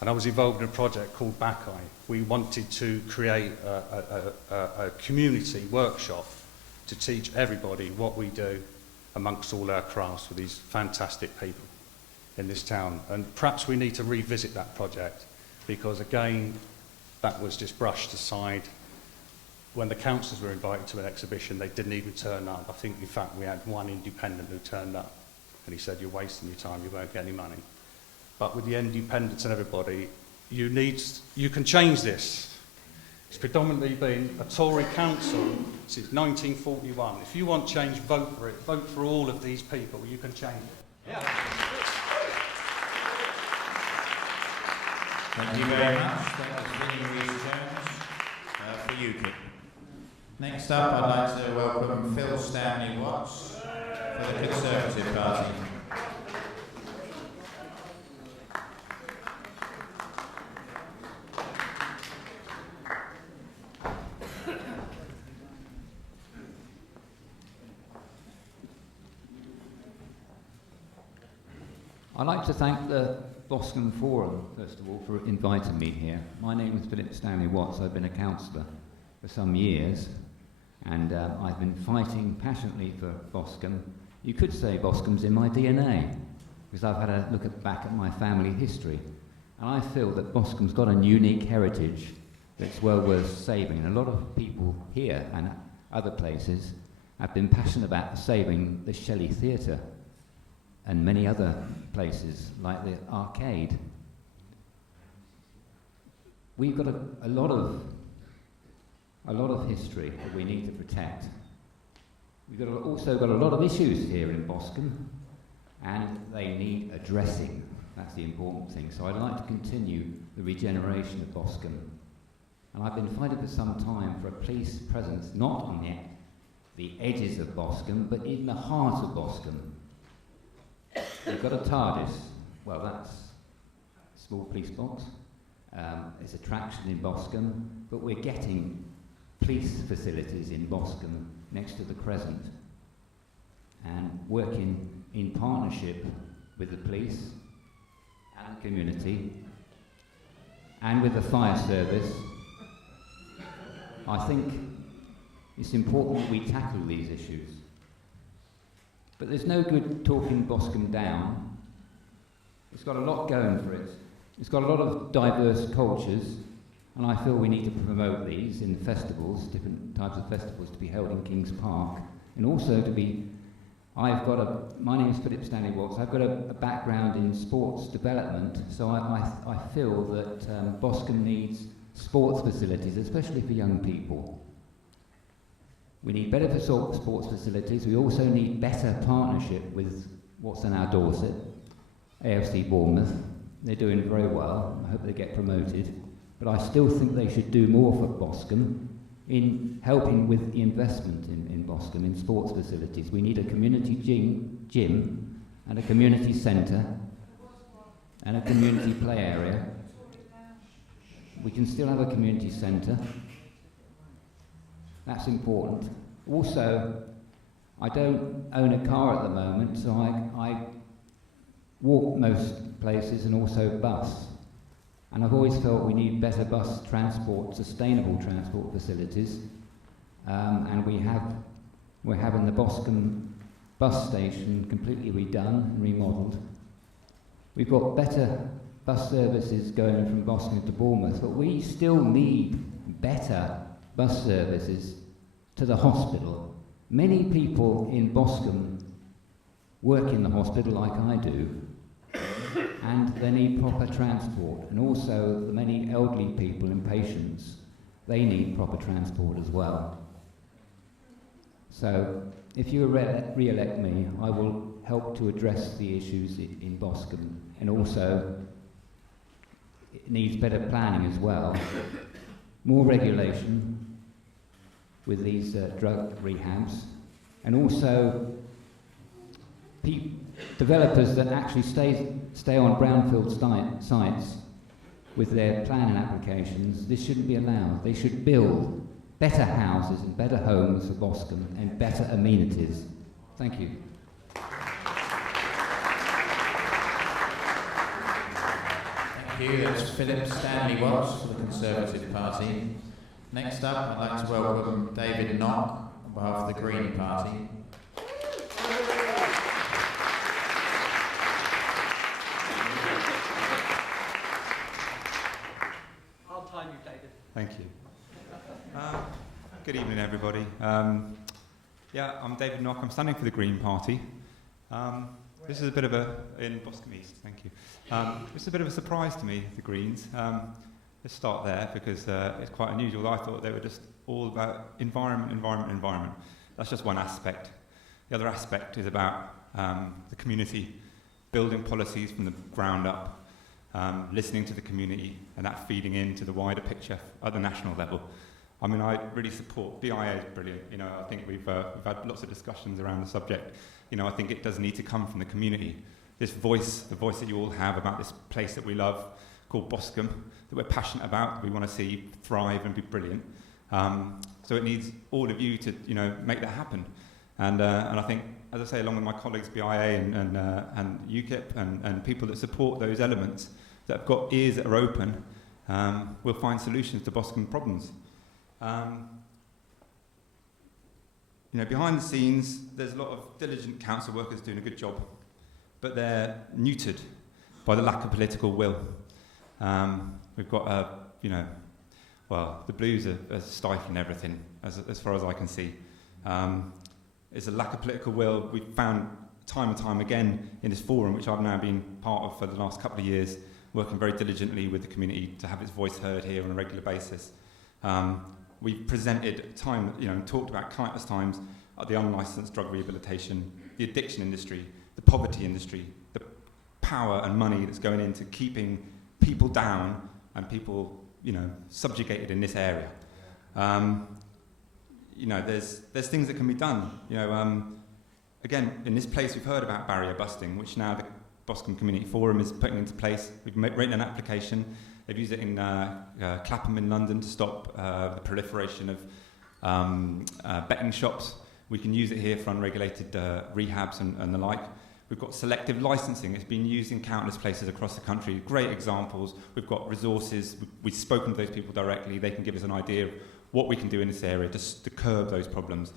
And I was involved in a project called Backeye. We wanted to create a community workshop to teach everybody what we do amongst all our crafts with these fantastic people in this town. And perhaps we need to revisit that project, because again, that was just brushed aside. When the councillors were invited to an exhibition, they didn't even turn up. I think, in fact, we had one independent who turned up, and he said, "You're wasting your time, you won't get any money." But with the independents and everybody, you can change this. It's predominantly been a Tory council since 1941. If you want change, vote for it. Vote for all of these people. You can change it. Yeah. Thank you very much. That was Vinnie Rees-Jones for UKIP. Next up, I'd like to welcome Phil Stanley Watts for the Conservative Party. I'd like to thank the Boscombe Forum, first of all, for inviting me here. My name is Philip Stanley Watts. I've been a councillor for some years, and I've been fighting passionately for Boscombe. You could say Boscombe's in my DNA, because I've had a look back at my family history, and I feel that Boscombe's got a unique heritage that's well worth saving. And a lot of people here and other places have been passionate about saving the Shelley Theatre and many other places like the Arcade. We've got a lot of history that we need to protect. We've also got a lot of issues here in Boscombe, and they need addressing. That's the important thing. So I'd like to continue the regeneration of Boscombe. And I've been fighting for some time for a police presence, not on the edges of Boscombe, but in the heart of Boscombe. We've got a TARDIS. Well, that's a small police box. It's attraction in Boscombe, but we're getting police facilities in Boscombe next to the Crescent, and working in partnership with the police and the community and with the fire service. I think it's important that we tackle these issues. But there's no good talking Boscombe down. It's got a lot going for it. It's got a lot of diverse cultures, and I feel we need to promote these in festivals, different types of festivals to be held in Kings Park, and also to be, my name is Philip Stanley Watts, I've got a background in sports development, so I feel that Boscombe needs sports facilities, especially for young people. We need better sports facilities. We also need better partnership with what's on our doorstep, AFC Bournemouth. They're doing very well. I hope they get promoted. But I still think they should do more for Boscombe in helping with the investment in Boscombe, in sports facilities. We need a community gym and a community centre and a community play area. We can still have a community centre. That's important. Also, I don't own a car at the moment, so I walk most places and also bus. And I've always felt we need better bus transport, sustainable transport facilities. And we're having the Boscombe bus station completely redone and remodelled. We've got better bus services going from Boscombe to Bournemouth, but we still need better bus services to the hospital. Many people in Boscombe work in the hospital like I do, and they need proper transport. And also the many elderly people and patients, they need proper transport as well. So if you re-elect me, I will help to address the issues in Boscombe, and also it needs better planning as well, more regulation with these drug rehabs, and also developers that actually stay on brownfield sites with their planning applications. This shouldn't be allowed. They should build better houses and better homes for Boscombe and better amenities. Thank you. Thank you. That's Philip Stanley Watts for the Conservative Party. Next up, I'd like to welcome David Knock on behalf of the Green Party. I'll time you, David. Thank you. Good evening, everybody. I'm David Knock. I'm standing for the Green Party. This is a bit of in Boscombe East, thank you. This is a bit of a surprise to me, the Greens. Let's start there, because it's quite unusual. I thought they were just all about environment. That's just one aspect. The other aspect is about the community, building policies from the ground up, listening to the community, and that feeding into the wider picture at the national level. I mean, I really support, BIA is brilliant. You know, I think we've had lots of discussions around the subject. You know, I think it does need to come from the community. This voice, the voice that you all have about this place that we love, called Boscombe, that we're passionate about, that we want to see thrive and be brilliant. So it needs all of you to, you know, make that happen. And I think, as I say, along with my colleagues, BIA and UKIP and people that support those elements, that have got ears that are open, we'll find solutions to Boscombe problems. You know, behind the scenes, there's a lot of diligent council workers doing a good job, but they're neutered by the lack of political will. We've got, you know, well, the Blues are stifling everything, as far as I can see. There's a lack of political will. We've found time and time again in this forum, which I've now been part of for the last couple of years, working very diligently with the community to have its voice heard here on a regular basis. We've presented time, you know, and talked about countless times the unlicensed drug rehabilitation, the addiction industry, the poverty industry, the power and money that's going into keeping people down and people, you know, subjugated in this area. You know, there's things that can be done. You know, again, in this place we've heard about barrier busting, which now the Boscombe Community Forum is putting into place. We've written an application. They've used it in Clapham in London to stop the proliferation of betting shops. We can use it here for unregulated rehabs and the like. We've got selective licensing. It's been used in countless places across the country. Great examples. We've got resources. We've spoken to those people directly. They can give us an idea of what we can do in this area to curb those problems.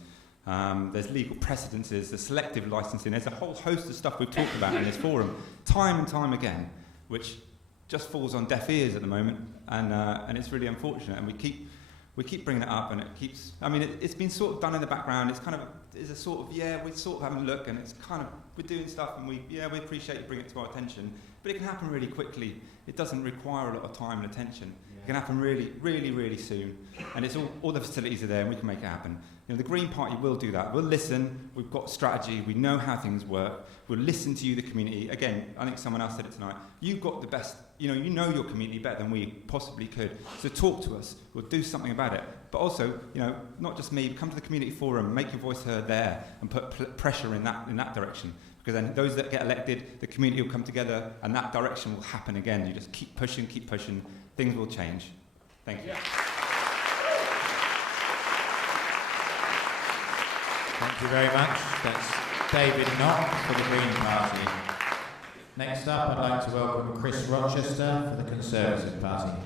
There's legal precedences, there's selective licensing. There's a whole host of stuff we've talked about in this forum, time and time again, which just falls on deaf ears at the moment, and it's really unfortunate. And we keep bringing it up, and it keeps. I mean, it's been sort of done in the background. It's kind of is a sort of we're sort of having a look, and it's kind of we're doing stuff, and we appreciate you bringing it to our attention, but it can happen really quickly. It doesn't require a lot of time and attention. It can happen really, really, really soon, and it's all the facilities are there, and we can make it happen. You know, the Green Party will do that. We'll listen. We've got strategy. We know how things work. We'll listen to you, the community. Again, I think someone else said it tonight. You've got the best. You know your community better than we possibly could. So talk to us. We'll do something about it. But also, you know, not just me. Come to the community forum. Make your voice heard there, and put pressure in that direction. Because then those that get elected, the community will come together, and that direction will happen again. You just keep pushing. Things will change. Thank you. Yeah. Thank you very much. That's David Knott for the Green Party. Next up, I'd like to welcome Chris Rochester for the Conservative Party.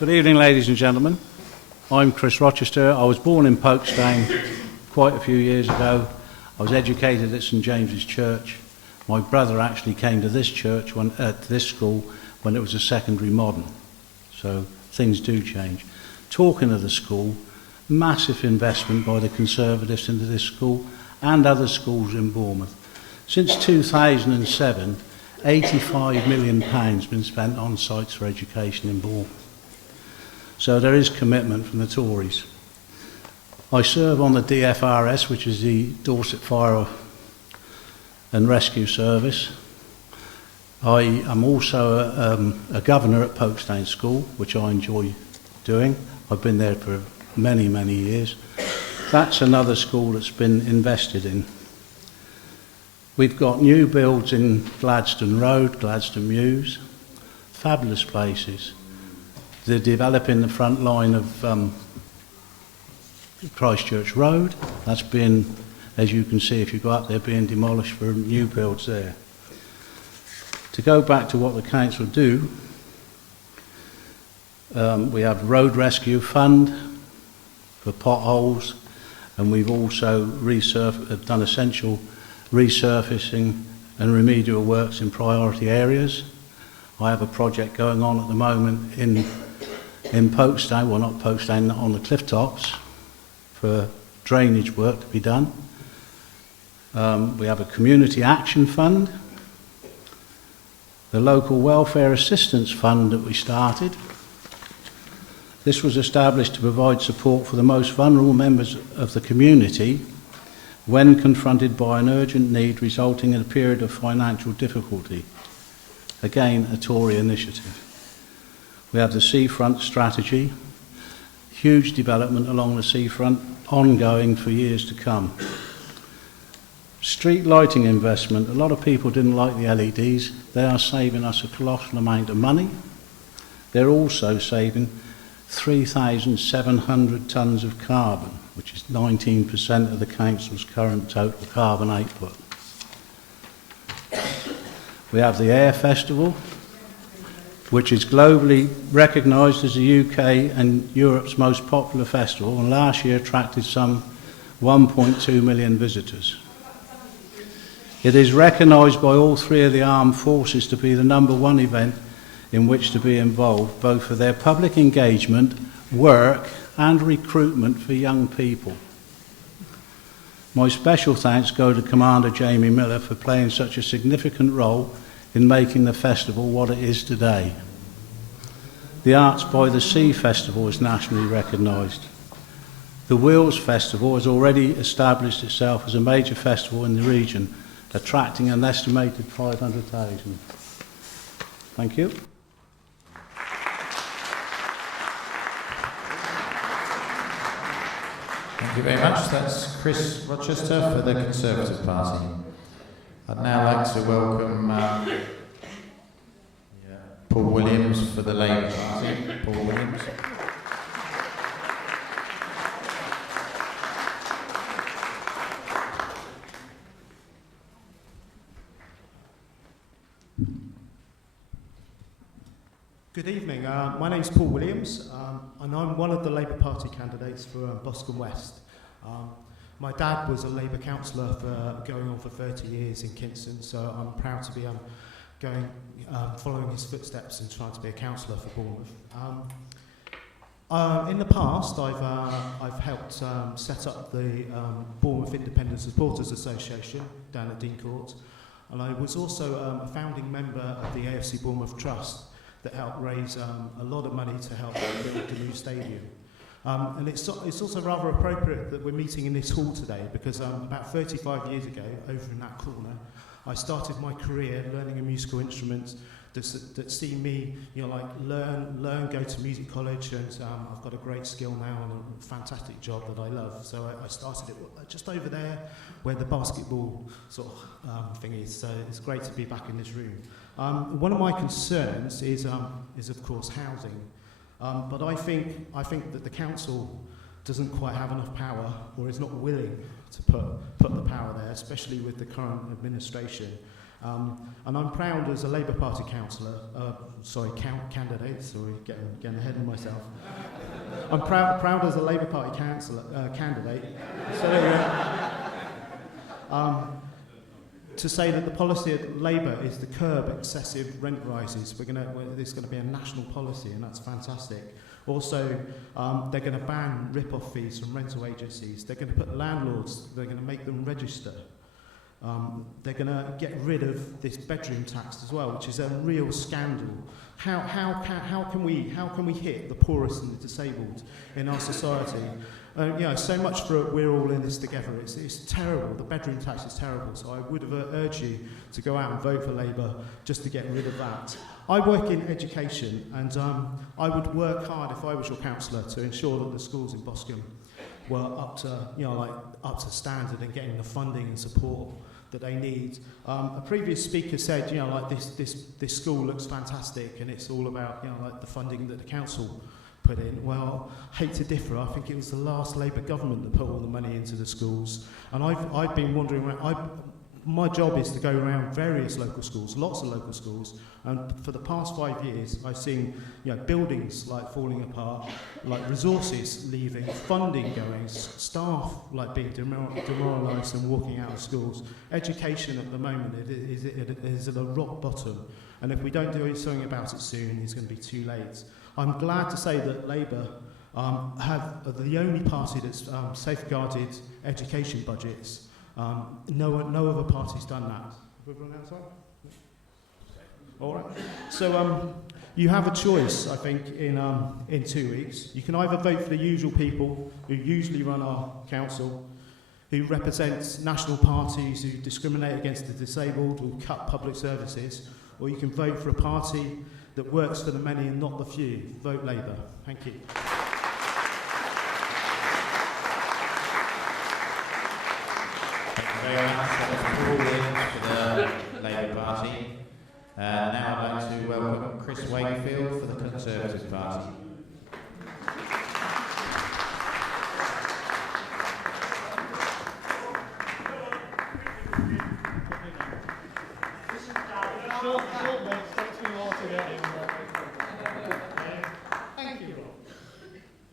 Good evening, ladies and gentlemen. I'm Chris Rochester. I was born in Folkestone quite a few years ago. I was educated at St James's Church. My brother actually came to this church at this school when it was a secondary modern. So things do change. Talking of the school, massive investment by the Conservatives into this school and other schools in Bournemouth. Since 2007, £85 million has been spent on sites for education in Bournemouth. So there is commitment from the Tories. I serve on the DFRS, which is the Dorset Fire and Rescue Service. I am also a governor at Folkestone School, which I enjoy doing. I've been there for many, many years. That's another school that's been invested in. We've got new builds in Gladstone Road, Gladstone Mews, fabulous places. They're developing the front line of Christchurch Road. That's been, as you can see if you go up there, being demolished for new builds there. To go back to what the council do, we have Road Rescue Fund for potholes, and we've also done essential resurfacing and remedial works in priority areas. I have a project going on at the moment in Folkestone, well not Folkestone, on the cliff tops, for drainage work to be done. We have a community action fund, the local welfare assistance fund that we started. This was established to provide support for the most vulnerable members of the community when confronted by an urgent need resulting in a period of financial difficulty. Again, a Tory initiative. We have the seafront strategy, huge development along the seafront, ongoing for years to come. Street lighting investment. A lot of people didn't like the LEDs. They are saving us a colossal amount of money. They're also saving 3,700 tonnes of carbon, which is 19% of the council's current total carbon output. We have the Air Festival, which is globally recognised as the UK and Europe's most popular festival, and last year attracted some 1.2 million visitors. It is recognised by all three of the armed forces to be the #1 event in which to be involved, both for their public engagement, work and recruitment for young people. My special thanks go to Commander Jamie Miller for playing such a significant role in making the festival what it is today. The Arts by the Sea Festival is nationally recognised. The Wheels Festival has already established itself as a major festival in the region, attracting an estimated 500,000. Thank you. Thank you very much. That's Chris Rochester for the Conservative Party. I'd now like to welcome Paul Williams for the Labour Party. Paul Williams. Good evening. My name's Paul Williams, and I'm one of the Labour Party candidates for Boscombe West. My dad was a Labour councillor for going on for 30 years in Kinston, so I'm proud to be following his footsteps and trying to be a councillor for Bournemouth. In the past, I've helped set up the Bournemouth Independent Supporters Association down at Dean Court, and I was also a founding member of the AFC Bournemouth Trust that helped raise a lot of money to help build the new stadium. And it's also rather appropriate that we're meeting in this hall today because about 35 years ago, over in that corner, I started my career learning a musical instrument that seen me, learn, go to music college, and I've got a great skill now and a fantastic job that I love. So I started it just over there where the basketball sort of thing is. So it's great to be back in this room. One of my concerns is of course housing, but I think that the council doesn't quite have enough power, or is not willing to put the power there, especially with the current administration. And I'm proud as a Labour Party councillor, candidate. Sorry, getting ahead of myself. I'm proud as a Labour Party candidate. So there we go. To say that the policy of Labour is to curb excessive rent rises. There's going to be a national policy, and that's fantastic. Also, they're going to ban rip-off fees from rental agencies. They're going to put landlords, they're going to make them register. They're going to get rid of this bedroom tax as well, which is a real scandal. How can we hit the poorest and the disabled in our society? So much for we're all in this together. It's terrible. The bedroom tax is terrible. So I would have urged you to go out and vote for Labour just to get rid of that. I work in education, and I would work hard if I was your councillor to ensure that the schools in Boscombe were up to standard and getting the funding and support that they need. A previous speaker said, this school looks fantastic, and it's all about the funding that the council put in. Well, hate to differ. I think it was the last Labour government that put all the money into the schools, and I've been wandering around. My job is to go around various local schools, lots of local schools, and for the past 5 years, I've seen buildings falling apart, resources leaving, funding going, staff being demoralised and walking out of schools. Education at the moment is at a rock bottom, and if we don't do something about it soon, it's going to be too late. I'm glad to say that Labour are the only party that's safeguarded education budgets. No other party's done that. Have we run out of time? All right. So you have a choice, I think, in 2 weeks. You can either vote for the usual people who usually run our council, who represent national parties who discriminate against the disabled, who cut public services, or you can vote for a party that works for the many and not the few. Vote Labour. Thank you. very much. That was Paul Williams for the Labour Party. Now I'd like to welcome Chris Wakefield for the Conservative Party. Thank you,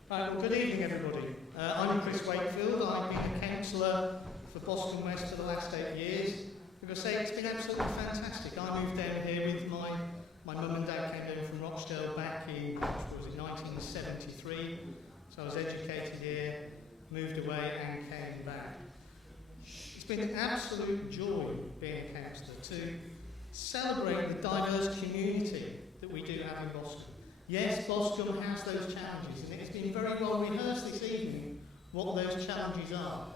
Rob. Good evening, everybody. I'm Chris Wakefield. I've been a councillor for Boscombe West for the last 8 years. I've got to say, it's been absolutely fantastic. I moved down here with my mum and dad came down from Rochdale back in, what was it, 1973. So I was educated here, moved away and came back. It's been an absolute joy being a councillor to celebrate the diverse community that we do have in Boscombe. Yes, Boscombe has those challenges, and it's been very well rehearsed this evening what those challenges are.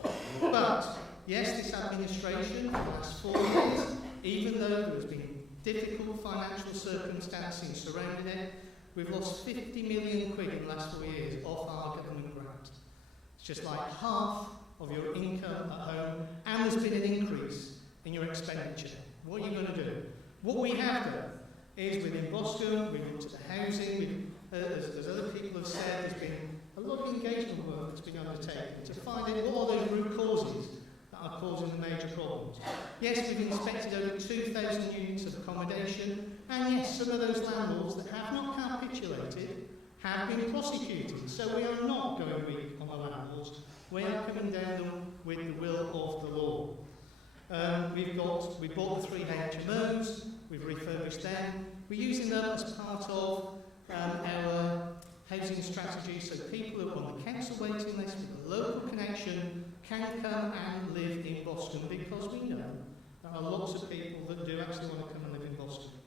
But, yes, this administration, for the last 4 years, even though there has been difficult financial circumstances surrounding it, we've lost 50 million quid in the last 4 years off our government grant. It's just like half of your income at home, and there's been an increase in your expenditure. What are you going to do? What we have done is within Boscombe, we've looked at the housing, as other people have said, there's been a lot of engagement work that's been undertaken to find out what are those root causes that are causing the major problems. Yes, we've inspected over 2,000 units of accommodation, and yes, some of those landlords that have not capitulated have been prosecuted. So we are not going weak on the landlords, we are coming down them with the will of the law. We bought the 3 HMOs, we've refurbished them, we're using them as part of our housing strategy so people who are on the council waiting list with a local connection can come and live in Boscombe, because we know there are lots of people that do actually want to come and live in Boscombe.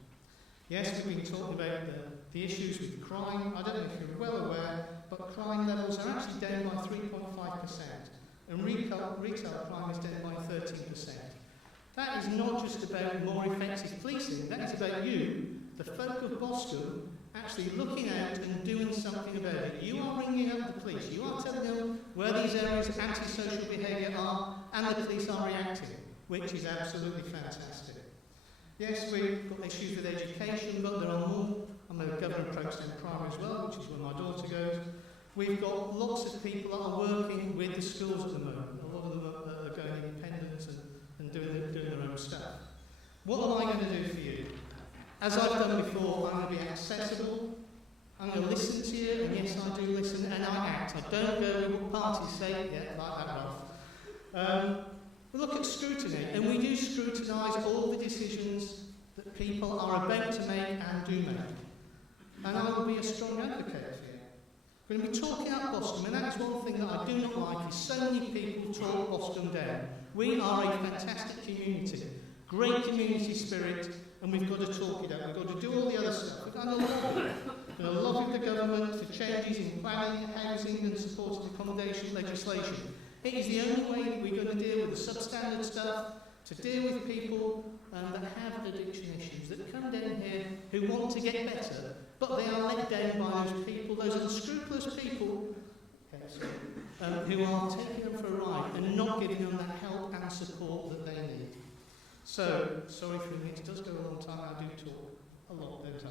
Yes, we've been talking about the issues with crime. I don't know if you're well aware, but crime levels are actually down by 3.5%, and retail crime is down by 13%. That is not just about more effective policing, that is about you, the folk of Boscombe, actually looking out and doing something about it. You are ringing up the police, you are telling them where these areas of antisocial behaviour are, and the police are reacting, which is absolutely fantastic. Yes, we've got issues with education, but there are more. I'm a governor of Folkestone Primary as well, which is where my daughter goes. We've got lots of people that are working with the schools at the moment. A lot of them are going independent and doing their own stuff. What am I going to do for you? As I've done before, I'm going to be accessible, I'm going to listen to you, and yes, I do listen, and I act. I don't go with what parties say, yeah, like that, Ralph. We look at scrutiny, and we do scrutinise all the decisions that people are about to make and do make. And I will be a strong advocate for you. We're going to be talking about Boscombe, and that is one thing that I do not like, is so many people talk Boscombe down. We are a fantastic community, great community spirit, and we've got to talk it out. We've got to do all the other stuff. We've done a lot of it. We're going to lobby the government for changes in planning, housing and supported accommodation legislation. It is the only way that we're going to deal with the substandard stuff, to deal with people that have addiction issues, that come down here who want to get better, but they are let down by those people, those unscrupulous people who are taking them for a ride and not giving them that help and support that they need. So, sorry for me, it does go a long time, I do talk a lot, don't I?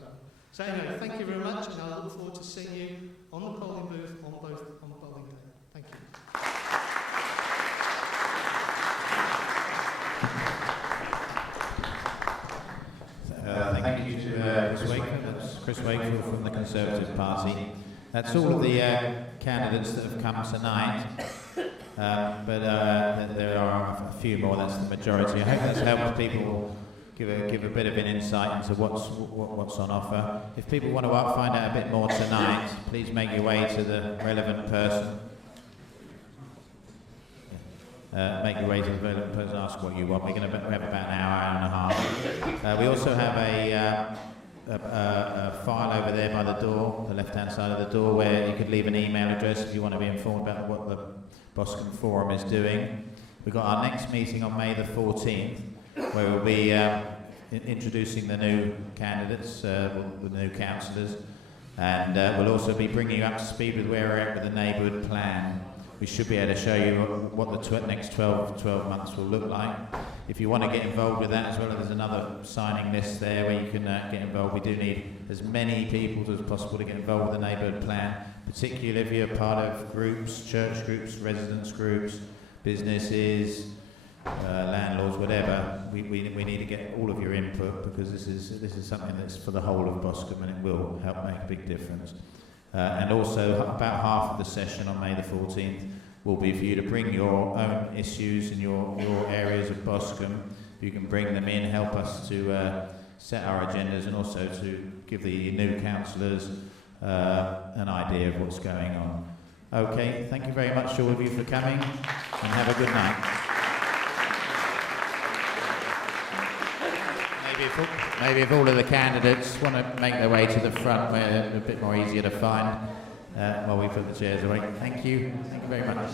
So anyway, thank you very much, and I look forward to seeing you on the polling booth on polling day. Thank you. Thank you to Chris Wakefield. That's Chris Wakefield from the Conservative Party. That's all of the candidates that have come tonight, but there are a few more. That's the majority. I hope that's helped people give a bit of an insight into what's on offer. If people want to find out a bit more tonight, please make your way to the relevant person. Make your way to the relevant person, ask what you want. We're going to have about an hour and a half. We also have a file over there by the door, the left-hand side of the door, where you could leave an email address if you want to be informed about what the Boscombe Forum is doing. We've got our next meeting on May the 14th, where we'll be introducing the new candidates, the new councillors, and we'll also be bringing you up to speed with where we're at with the neighbourhood plan. we should be able to show you what the next 12 months will look like. If you want to get involved with that as well, there's another signing list there where you can get involved. We do need as many people as possible to get involved with the neighbourhood plan, particularly if you're part of groups, church groups, residents groups, businesses, landlords, whatever. We need to get all of your input, because this is something that's for the whole of Boscombe, and it will help make a big difference. And also, about half of the session on May the 14th will be for you to bring your own issues in your areas of Boscombe. You can bring them in, help us to set our agendas, and also to give the new councillors an idea of what's going on. Okay, thank you very much all of you for coming, and have a good night. Maybe if all of the candidates want to make their way to the front, where they're a bit more easier to find, while we put the chairs away. Thank you very much.